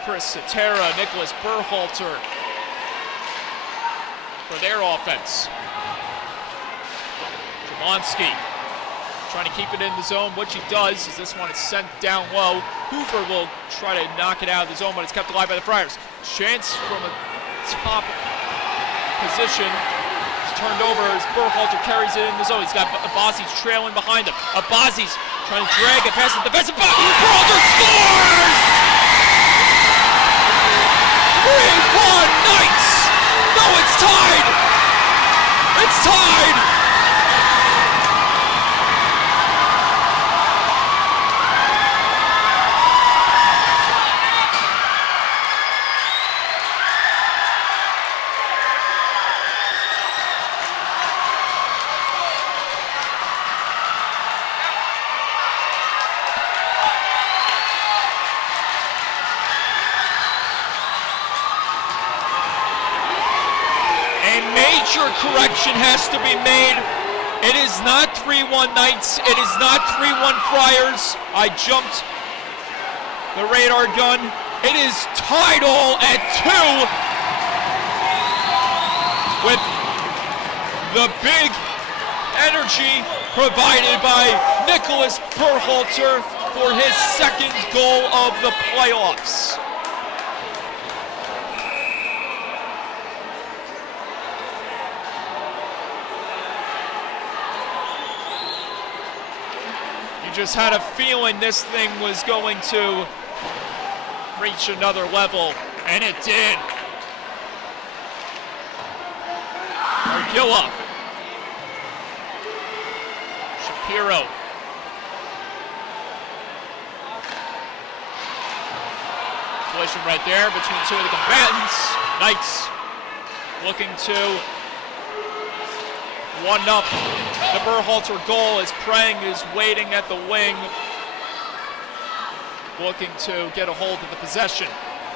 Chris Cetera, Nicholas Berhalter for their offense. Jablonski trying to keep it in the zone, which he does, as this one is sent down low. Hoover will try to knock it out of the zone, but it's kept alive by the Friars. Chance from a top position. It's turned over as Berhalter carries it in the zone. He's got Abazi's trailing behind him. Abazi's trying to drag it past the defensive box. Berhalter scores! 3-1 Knights! No, it's tied! It's tied! Major correction has to be made. It is not 3-1 Knights. It is not 3-1 Friars. I jumped the radar gun. It is tied all at 2 with the big energy provided by Nicholas Berhalter for his second goal of the playoffs. Just had a feeling this thing was going to reach another level, and it did. Arguilla. Shapiro. Collision right there between two of the combatants. Knights looking to one-up the Berhalter goal as Prang is waiting at the wing, looking to get a hold of the possession.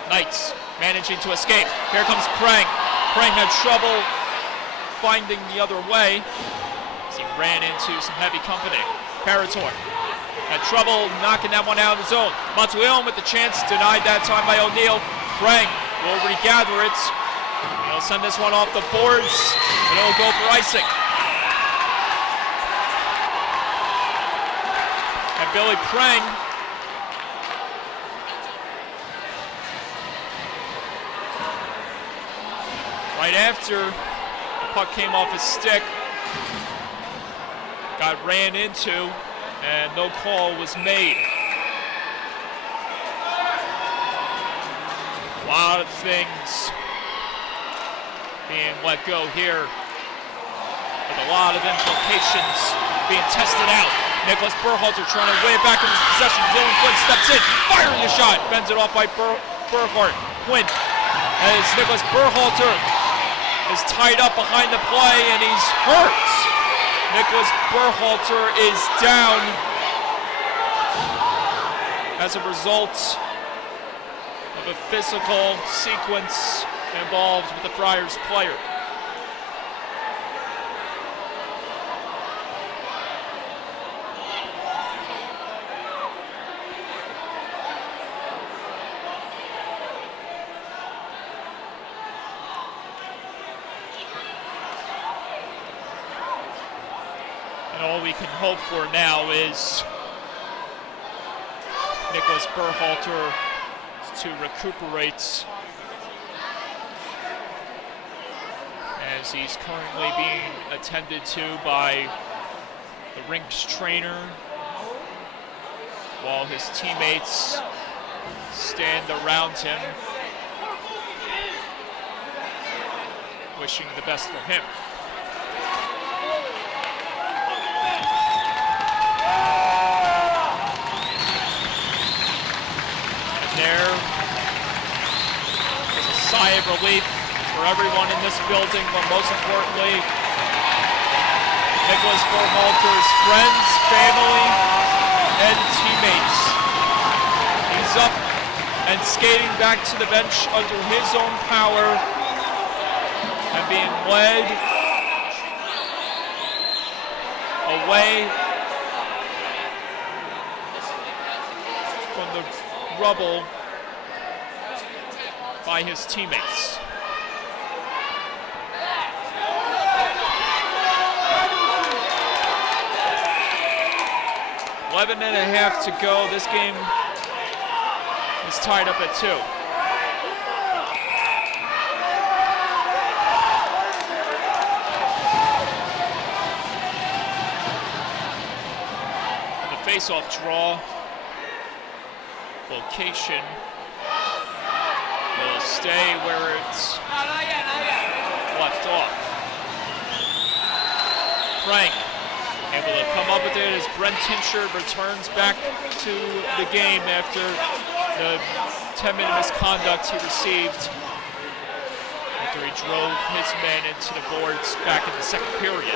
Knights managing to escape. Here comes Prang. Prang had trouble finding the other way as he ran into some heavy company. Parator had trouble knocking that one out of the zone. Matuion with the chance, denied that time by O'Neal. Prang will regather it. He'll send this one off the boards, and it'll go for icing. And Billy Prang right after the puck came off his stick, got ran into, and no call was made. A lot of things being let go here, with a lot of implications being tested out. Nicholas Berhalter trying to win it back in his possession. Dylan Quinn steps in, firing a shot, bends it off by Berhart. Quinn, as Nicholas Berhalter is tied up behind the play, and he's hurt. Nicholas Berhalter is down as a result of a physical sequence involved with the Friars player. And all we can hope for now is Nicholas Berhalter to recuperate, as he's currently being attended to by the rink's trainer, while his teammates stand around him, wishing the best for him. There is a sigh of relief for everyone in this building, but most importantly, Nicholas Berhalter's friends, family, and teammates. He's up and skating back to the bench under his own power and being led away from the rubble by his teammates. .11 and a half to go. This game is tied up at 2. And the face-off draw location will stay where it's left off. Frank able to come up with it as Brent Tinchard returns back to the game after the 10-minute misconduct he received after he drove his men into the boards back in the second period.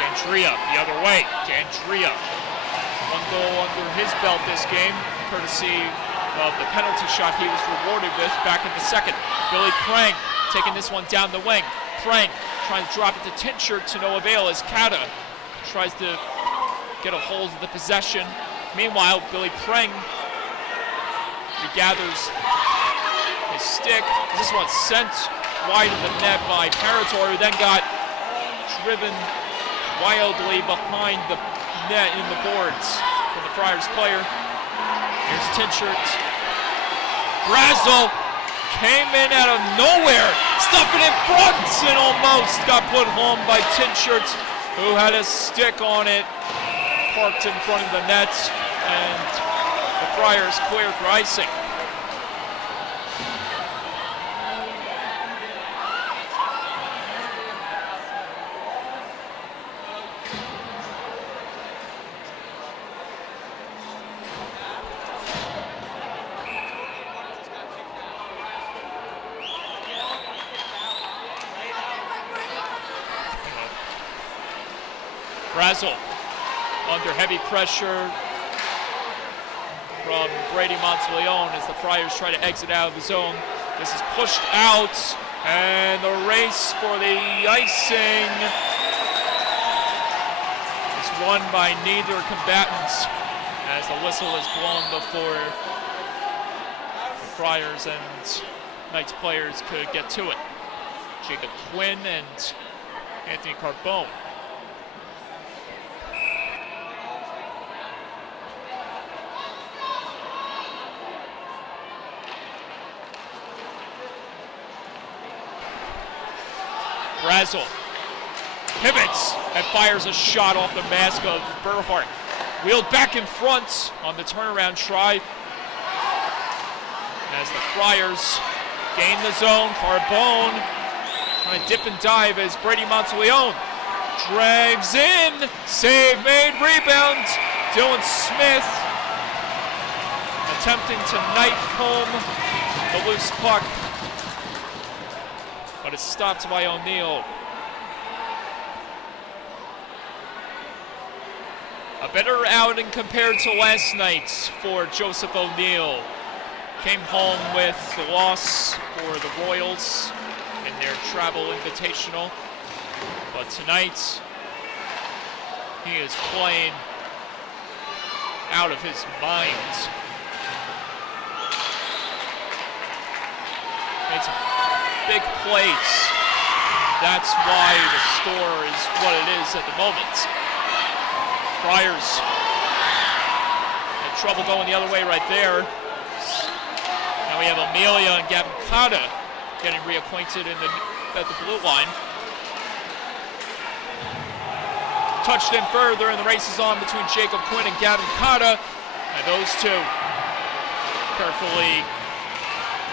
Dandria the other way. Dandria, 1 goal under his belt this game, courtesy of the penalty shot he was rewarded with back in the second. Billy Prang taking this one down the wing. Prang trying to drop it to Tinchard to no avail as Kata tries to get a hold of the possession. Meanwhile, Billy Prang regathers his stick. This one sent wide of the net by Parator, who then got driven wildly behind the net in the boards from the Friars player. Here's Tinchard. Brazel came in out of nowhere, stuffing it in front, and almost got put home by Tinchard, who had a stick on it, parked in front of the net, and the Friars clear for icing. Brazel under heavy pressure from Brady Monteleone as the Friars try to exit out of the zone. This is pushed out, and the race for the icing is won by neither combatant as the whistle is blown before the Friars and Knights players could get to it. Jacob Quinn and Anthony Carbone. Brazel pivots and fires a shot off the mask of Berhart. Wheeled back in front on the turnaround try as the Friars gain the zone. Carbone trying to dip and dive as Brady Monteleone drives in. Save made, rebound. Dylan Smith attempting to knife home the loose puck, but it's stopped by O'Neill. A better outing compared to last night for Joseph O'Neill. Came home with the loss for the Royals in their travel invitational, but tonight he is playing out of his mind. It's big plays. That's why the score is what it is at the moment. Friars had trouble going the other way right there. Now we have Amelia and Gavin Cotta getting reacquainted at the blue line. Touched in further, and the race is on between Jacob Quinn and Gavin Cotta. And those two carefully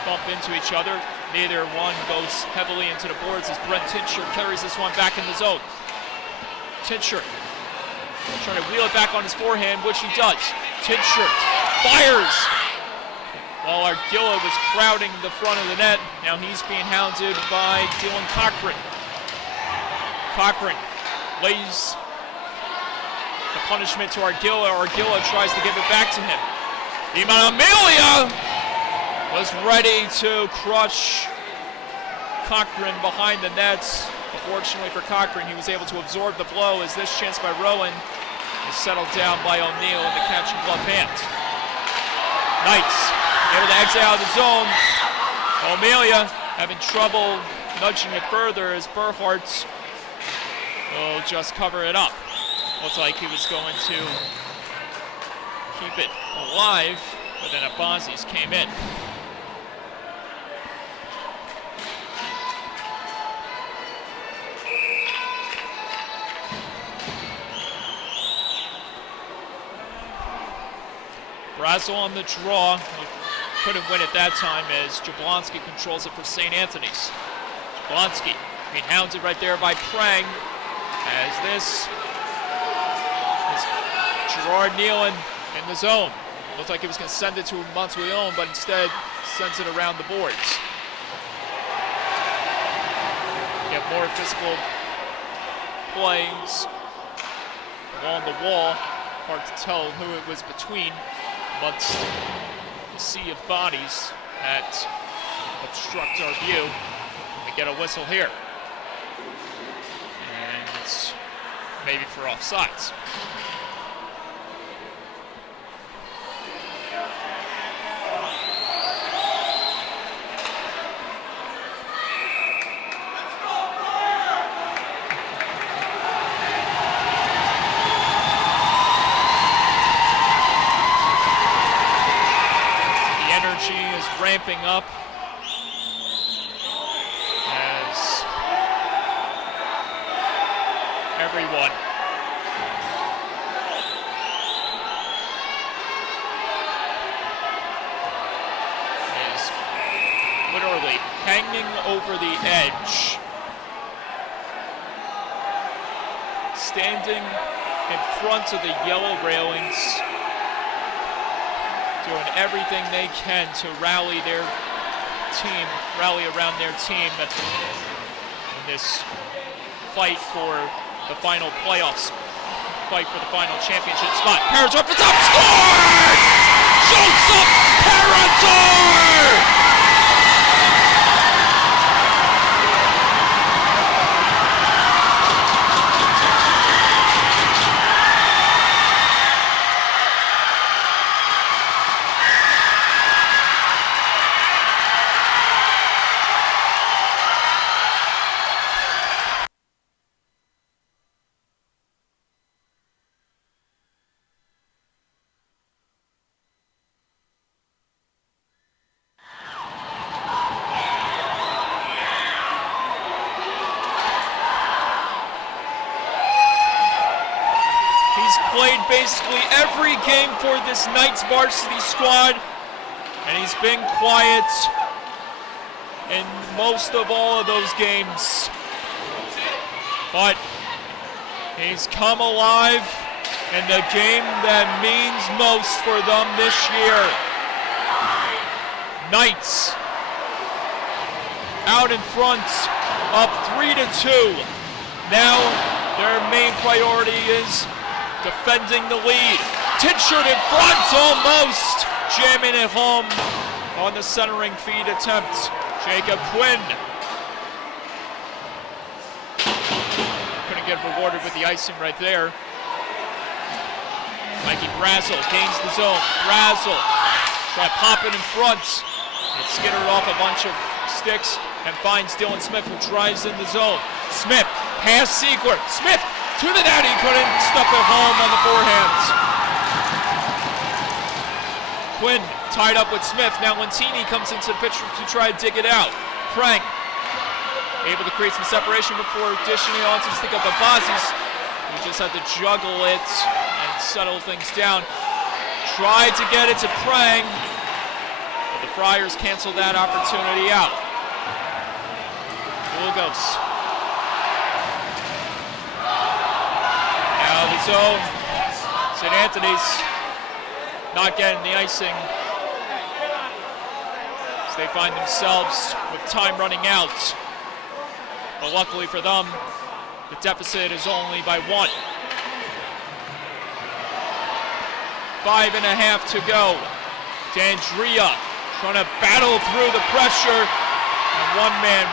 bump into each other. Neither one goes heavily into the boards as Brent Tinchard carries this one back in the zone. Tinchard trying to wheel it back on his forehand, which he does. Tinchard fires while Ardilla was crowding the front of the net. Now he's being hounded by Dylan Cochran. Cochran lays the punishment to Ardilla. Ardilla tries to give it back to him. Iman Amelia was ready to crush Cochran behind the nets. Fortunately for Cochran, he was able to absorb the blow as this chance by Rowan is settled down by O'Neill in the catch and glove hand. Knights able to exit out of the zone. O'Melia having trouble nudging it further as Burkhart will just cover it up. Looks like he was going to keep it alive, but then Abazis came in. Brazel on the draw. Couldn't win it that time as Jablonski controls it for St. Anthony's. Jablonski being hounded right there by Prang as this is Gerard Nealon in the zone. Looked like he was going to send it to Monteleone, but instead sends it around the boards. Get more physical plays along the wall. Hard to tell who it was between amongst the sea of bodies that obstruct our view. We get a whistle here. And it's maybe for offsides. Ramping up as everyone is literally hanging over the edge, standing in front of the yellow railings, doing everything they can to rally their team, rally around their team in this fight for the final playoffs, fight for the final championship spot. Parazor up the top, scores! Joseph Parazor! Played basically every game for this Knights varsity squad, and he's been quiet in most of all of those games. But he's come alive in the game that means most for them this year. Knights out in front, up 3-2. Now their main priority is defending the lead. Tinchard in front, almost jamming it home on the centering feed attempt. Jacob Quinn couldn't get rewarded with the icing right there. Mikey Brazel gains the zone. Brazel try to pop it in front. It skittered off a bunch of sticks and finds Dylan Smith, who drives in the zone. Smith, pass Siegler. Smith to the net, he couldn't stuff it home on the forehands. Quinn tied up with Smith. Now Lentini comes into the picture to try to dig it out. Prang able to create some separation before dishing it on to stick up Abazis. He just had to juggle it and settle things down. Tried to get it to Prang, but the Friars canceled that opportunity out. Burgos. Now the zone. St. Anthony's not getting the icing as they find themselves with time running out. But luckily for them, the deficit is only by 1. 5.5 to go. D'Andrea trying to battle through the pressure. And one man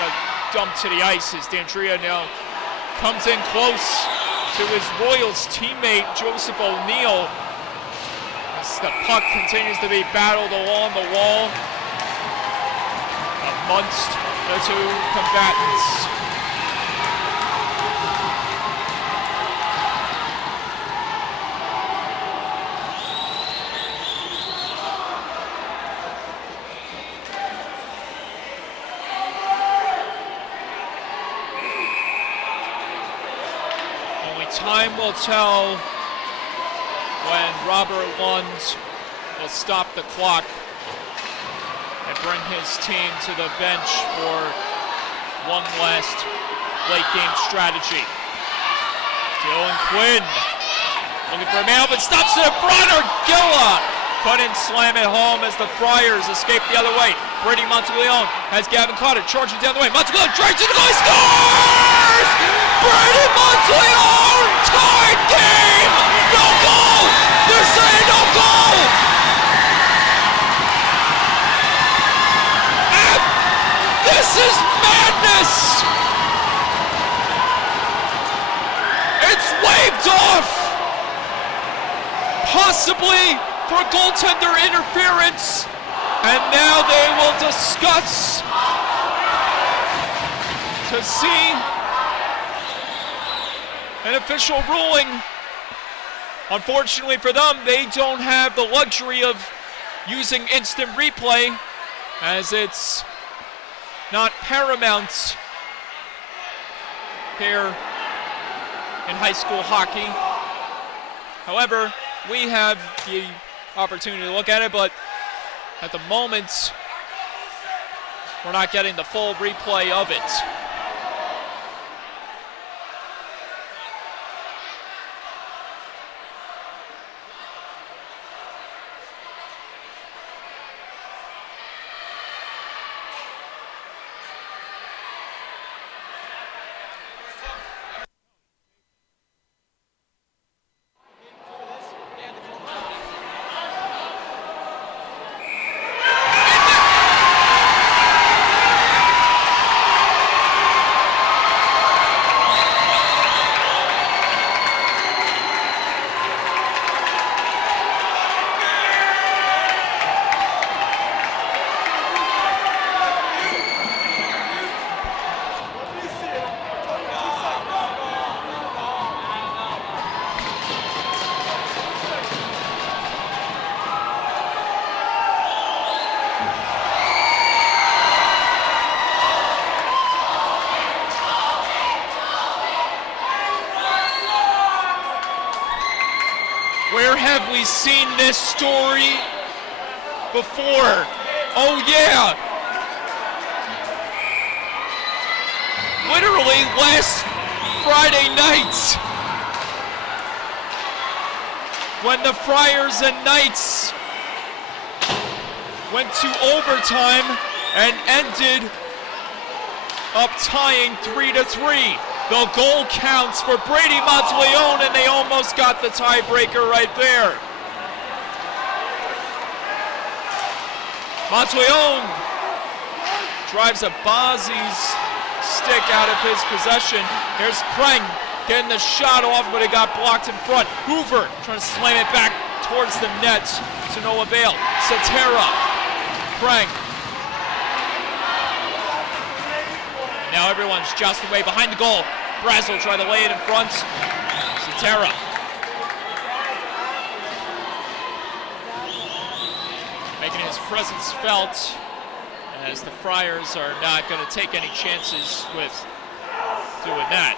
got dumped to the ice as D'Andrea now comes in close to his Royals teammate, Joseph O'Neill. As the puck continues to be battled along the wall amongst the two combatants. Time will tell when Robert Lund will stop the clock and bring his team to the bench for one last late game strategy. Dylan Quinn looking for a man, but stops in front. Argilla couldn't slam it home as the Friars escape the other way. Brady Monteleone has Gavin Cotter charging down the way. Monteleone drives to the goal, scores! Brady Monteleone, tied game! No goal! They're saying no goal! And this is madness! It's waved off! Possibly for goaltender interference. And now they will discuss to see an official ruling. Unfortunately for them, they don't have the luxury of using instant replay, as it's not paramount here in high school hockey. However, we have the opportunity to look at it, but at the moment, we're not getting the full replay of it. Where have we seen this story before? Oh yeah! Literally last Friday night, when the Friars and Knights went to overtime and ended up tying 3-3. The goal counts for Brady Monteleone, and they almost got the tiebreaker right there. Monteleone drives a Bozzi's stick out of his possession. Here's Preng getting the shot off, but it got blocked in front. Hoover trying to slam it back towards the net to no avail. Satera, Preng. Now everyone's jousting away behind the goal. Brazel try to lay it in front. Satera. Making his presence felt, as the Friars are not going to take any chances with doing that.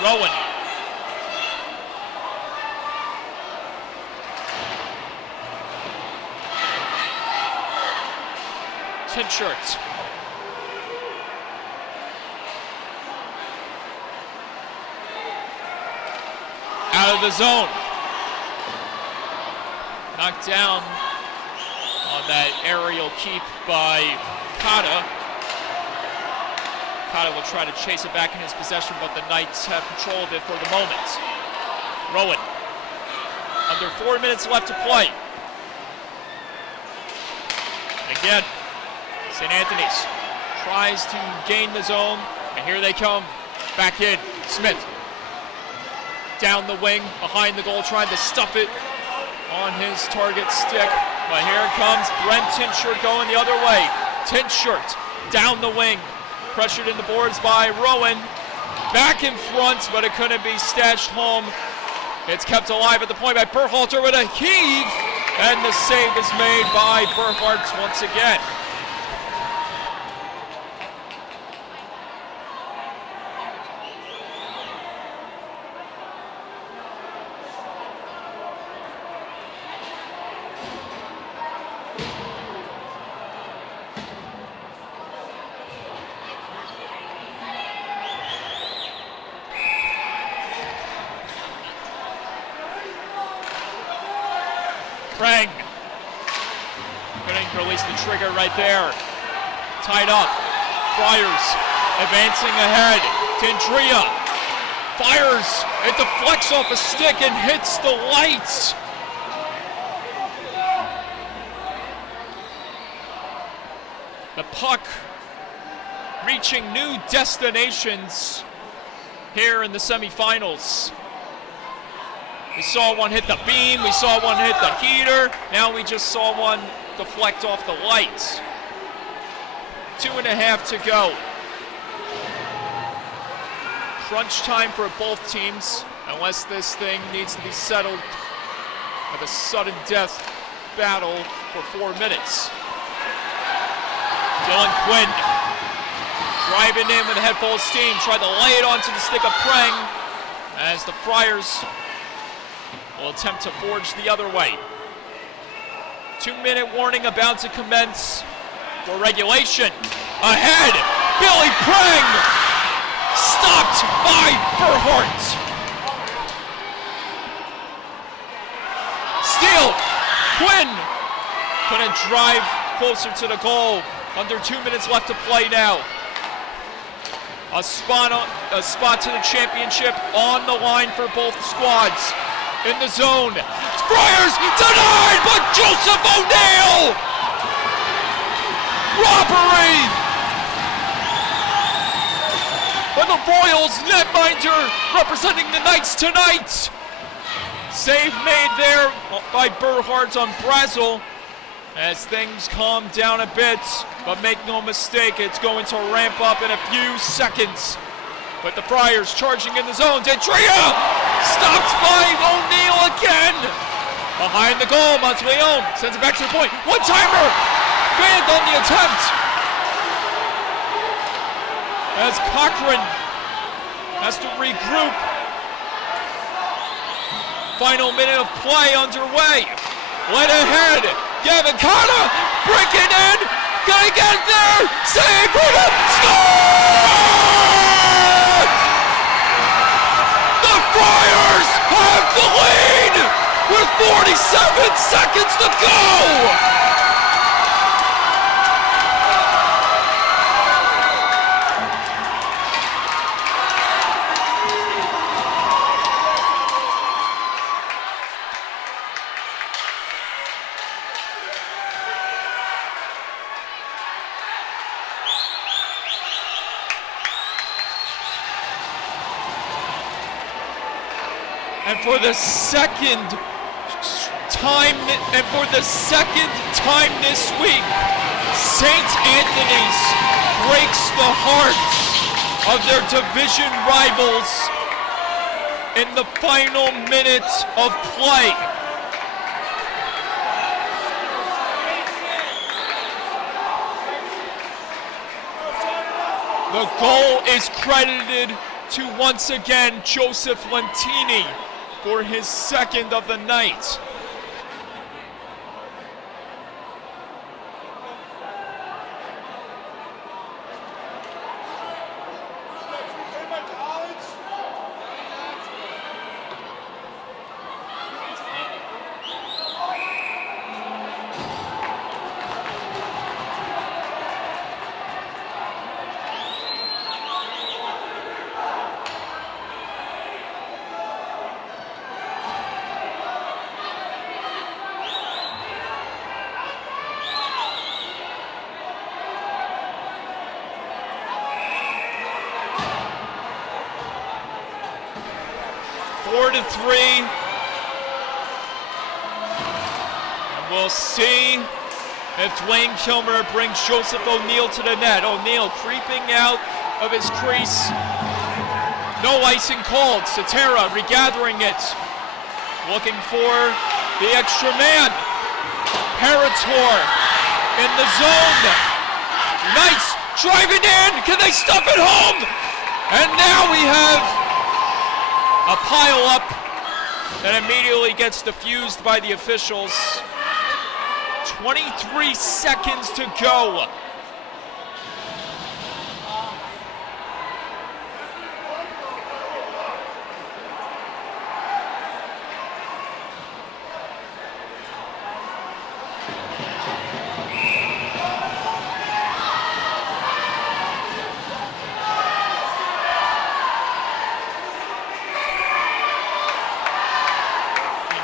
Rowan. Tinchert. Out of the zone. Knocked down on that aerial keep by Kata. Kata will try to chase it back in his possession, but the Knights have control of it for the moment. Rowan Under 4 minutes left to play. And again, St. Anthony's tries to gain the zone, and here they come. Back in, Smith. Down the wing, behind the goal, trying to stuff it on his target stick. But here it comes, Brent Tinshirt going the other way. Tinshirt down the wing, pressured in the boards by Rowan. Back in front, but it couldn't be stashed home. It's kept alive at the point by Berhalter with a heave, and the save is made by Berhardt once again. Prang couldn't release the trigger right there. Tied up. Friars advancing ahead. Tindria fires. It deflects off a stick and hits the lights. The puck reaching new destinations here in the semifinals. We saw one hit the beam, we saw one hit the heater, now we just saw one deflect off the lights. 2.5 to go. Crunch time for both teams, unless this thing needs to be settled with a sudden death battle for 4 minutes. Dylan Quinn driving in with a head full of steam, tried to lay it onto the stick of Prang as the Friars will attempt to forge the other way. 2-minute warning about to commence for regulation. Ahead, Billy Prang, stopped by Berhardt. Steal, Quinn couldn't drive closer to the goal. Under 2 minutes left to play now. A spot to the championship on the line for both squads. In the zone, Friars denied, but Joseph O'Neill! Robbery! But the Royals netminder representing the Knights tonight. Save made there by Berhardt on Brazel as things calm down a bit, but make no mistake, it's going to ramp up in a few seconds. But the Friars charging in the zone. Tentria stopped by O'Neill again. Behind the goal, Monteleone sends it back to the point. One-timer, banned on the attempt. As Cochran has to regroup. Final minute of play underway. Led ahead, Gavin Carter breaking in, gonna get there, save, score! Friars have the lead with 47 seconds to go! And for the second time this week, St. Anthony's breaks the hearts of their division rivals in the final minute of play. The goal is credited to, once again, Joseph Lentini for his second of the night. 4-3. And we'll see if Dwayne Kilmer brings Joseph O'Neal to the net. O'Neal creeping out of his crease. No icing called. Cetera regathering it. Looking for the extra man. Parator in the zone. Nice, driving in. Can they stuff it home? And now we have a pile up that immediately gets diffused by the officials. 23 seconds to go.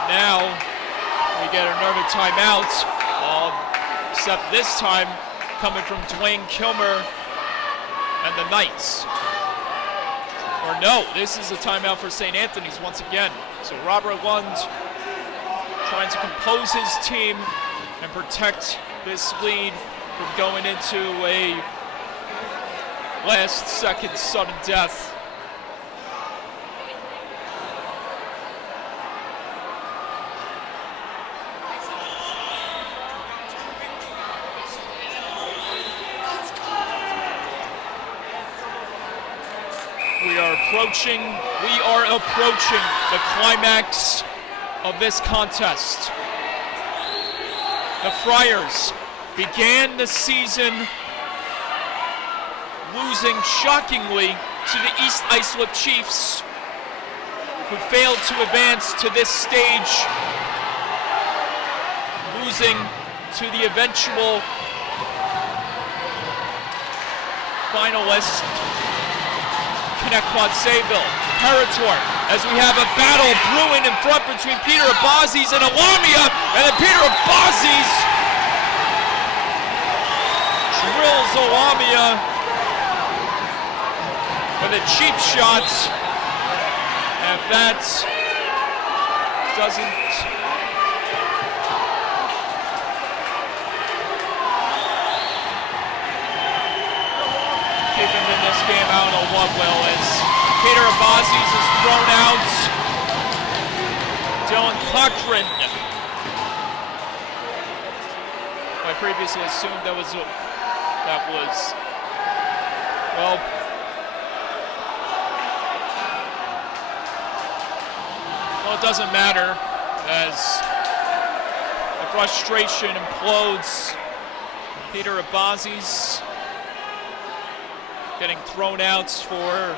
Now we get another timeout, except this time coming from Dwayne Kilmer and the Knights. Or no, this is a timeout for St. Anthony's once again. So Robert Lund trying to compose his team and protect this lead from going into a last-second sudden death. We are approaching the climax of this contest. The Friars began the season losing shockingly to the East Islip Chiefs, who failed to advance to this stage, losing to the eventual finalist, Commack Sayville. Parator, as we have a battle brewing in front between Peter Abazis and Alamia, and then Peter Abazis drills Alamia with a cheap shot, and if that doesn't keep him in this game, I don't know what will. As Peter Abazis is thrown out. Dylan Cochran. I previously assumed that was well, it doesn't matter, as the frustration implodes. Peter Abazis getting thrown out for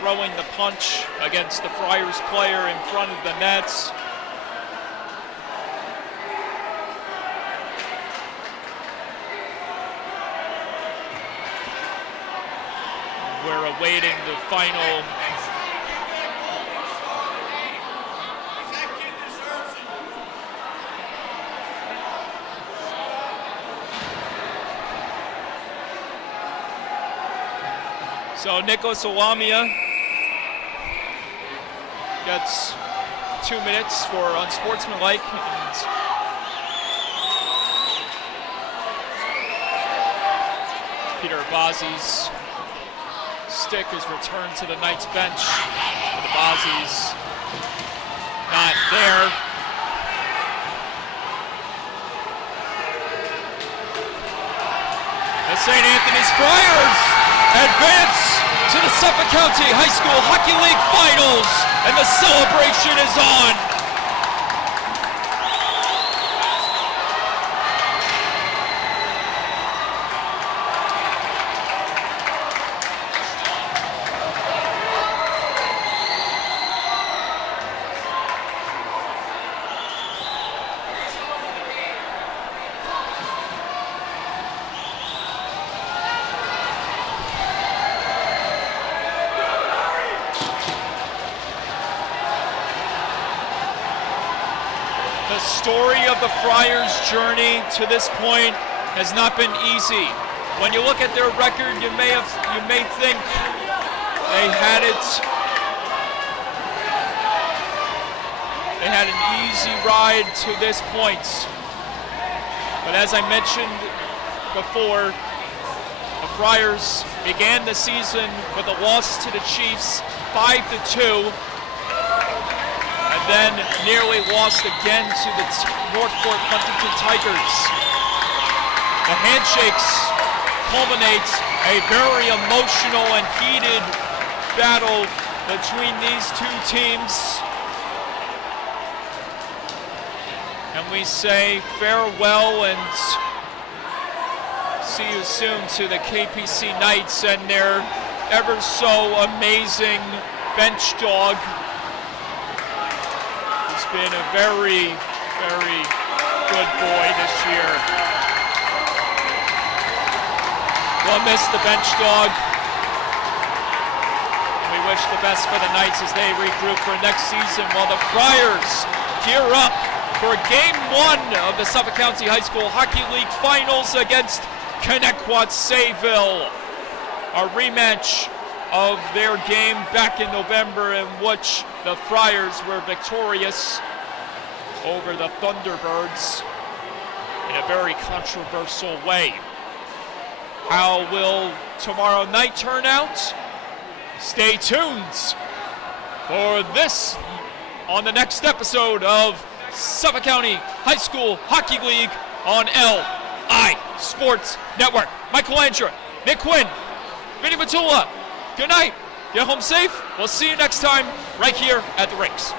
throwing the punch against the Friars player in front of the nets. We're awaiting the final So Nicholas Alamia gets 2 minutes for unsportsmanlike. And Peter Abazis' stick is returned to the Knights bench. But Abazis not there. The St. Anthony's Friars advance to the Suffolk County High School Hockey League Finals, and the celebration is on. The story of the Friars' journey to this point has not been easy. When you look at their record, you may think they had it They had an easy ride to this point. But as I mentioned before, the Friars began the season with a loss to the Chiefs, 5-2, and then nearly lost again to the Northport Huntington Tigers. The handshakes culminate a very emotional and heated battle between these two teams. And we say farewell and see you soon to the KPC Knights and their ever so amazing bench dog. He's been a very, very good boy this year. We'll miss the bench dog. We wish the best for the Knights as they regroup for next season while the Friars gear up for Game 1 of the Suffolk County High School Hockey League Finals against Connecticut Sayville. A rematch of their game back in November in which the Friars were victorious over the Thunderbirds in a very controversial way. How will tomorrow night turn out? Stay tuned for this on the next episode of Suffolk County High School Hockey League on LI Sports Network. Michael Andrew, Nick Quinn, Vinny Matula, good night. Get home safe. We'll see you next time right here at the rinks.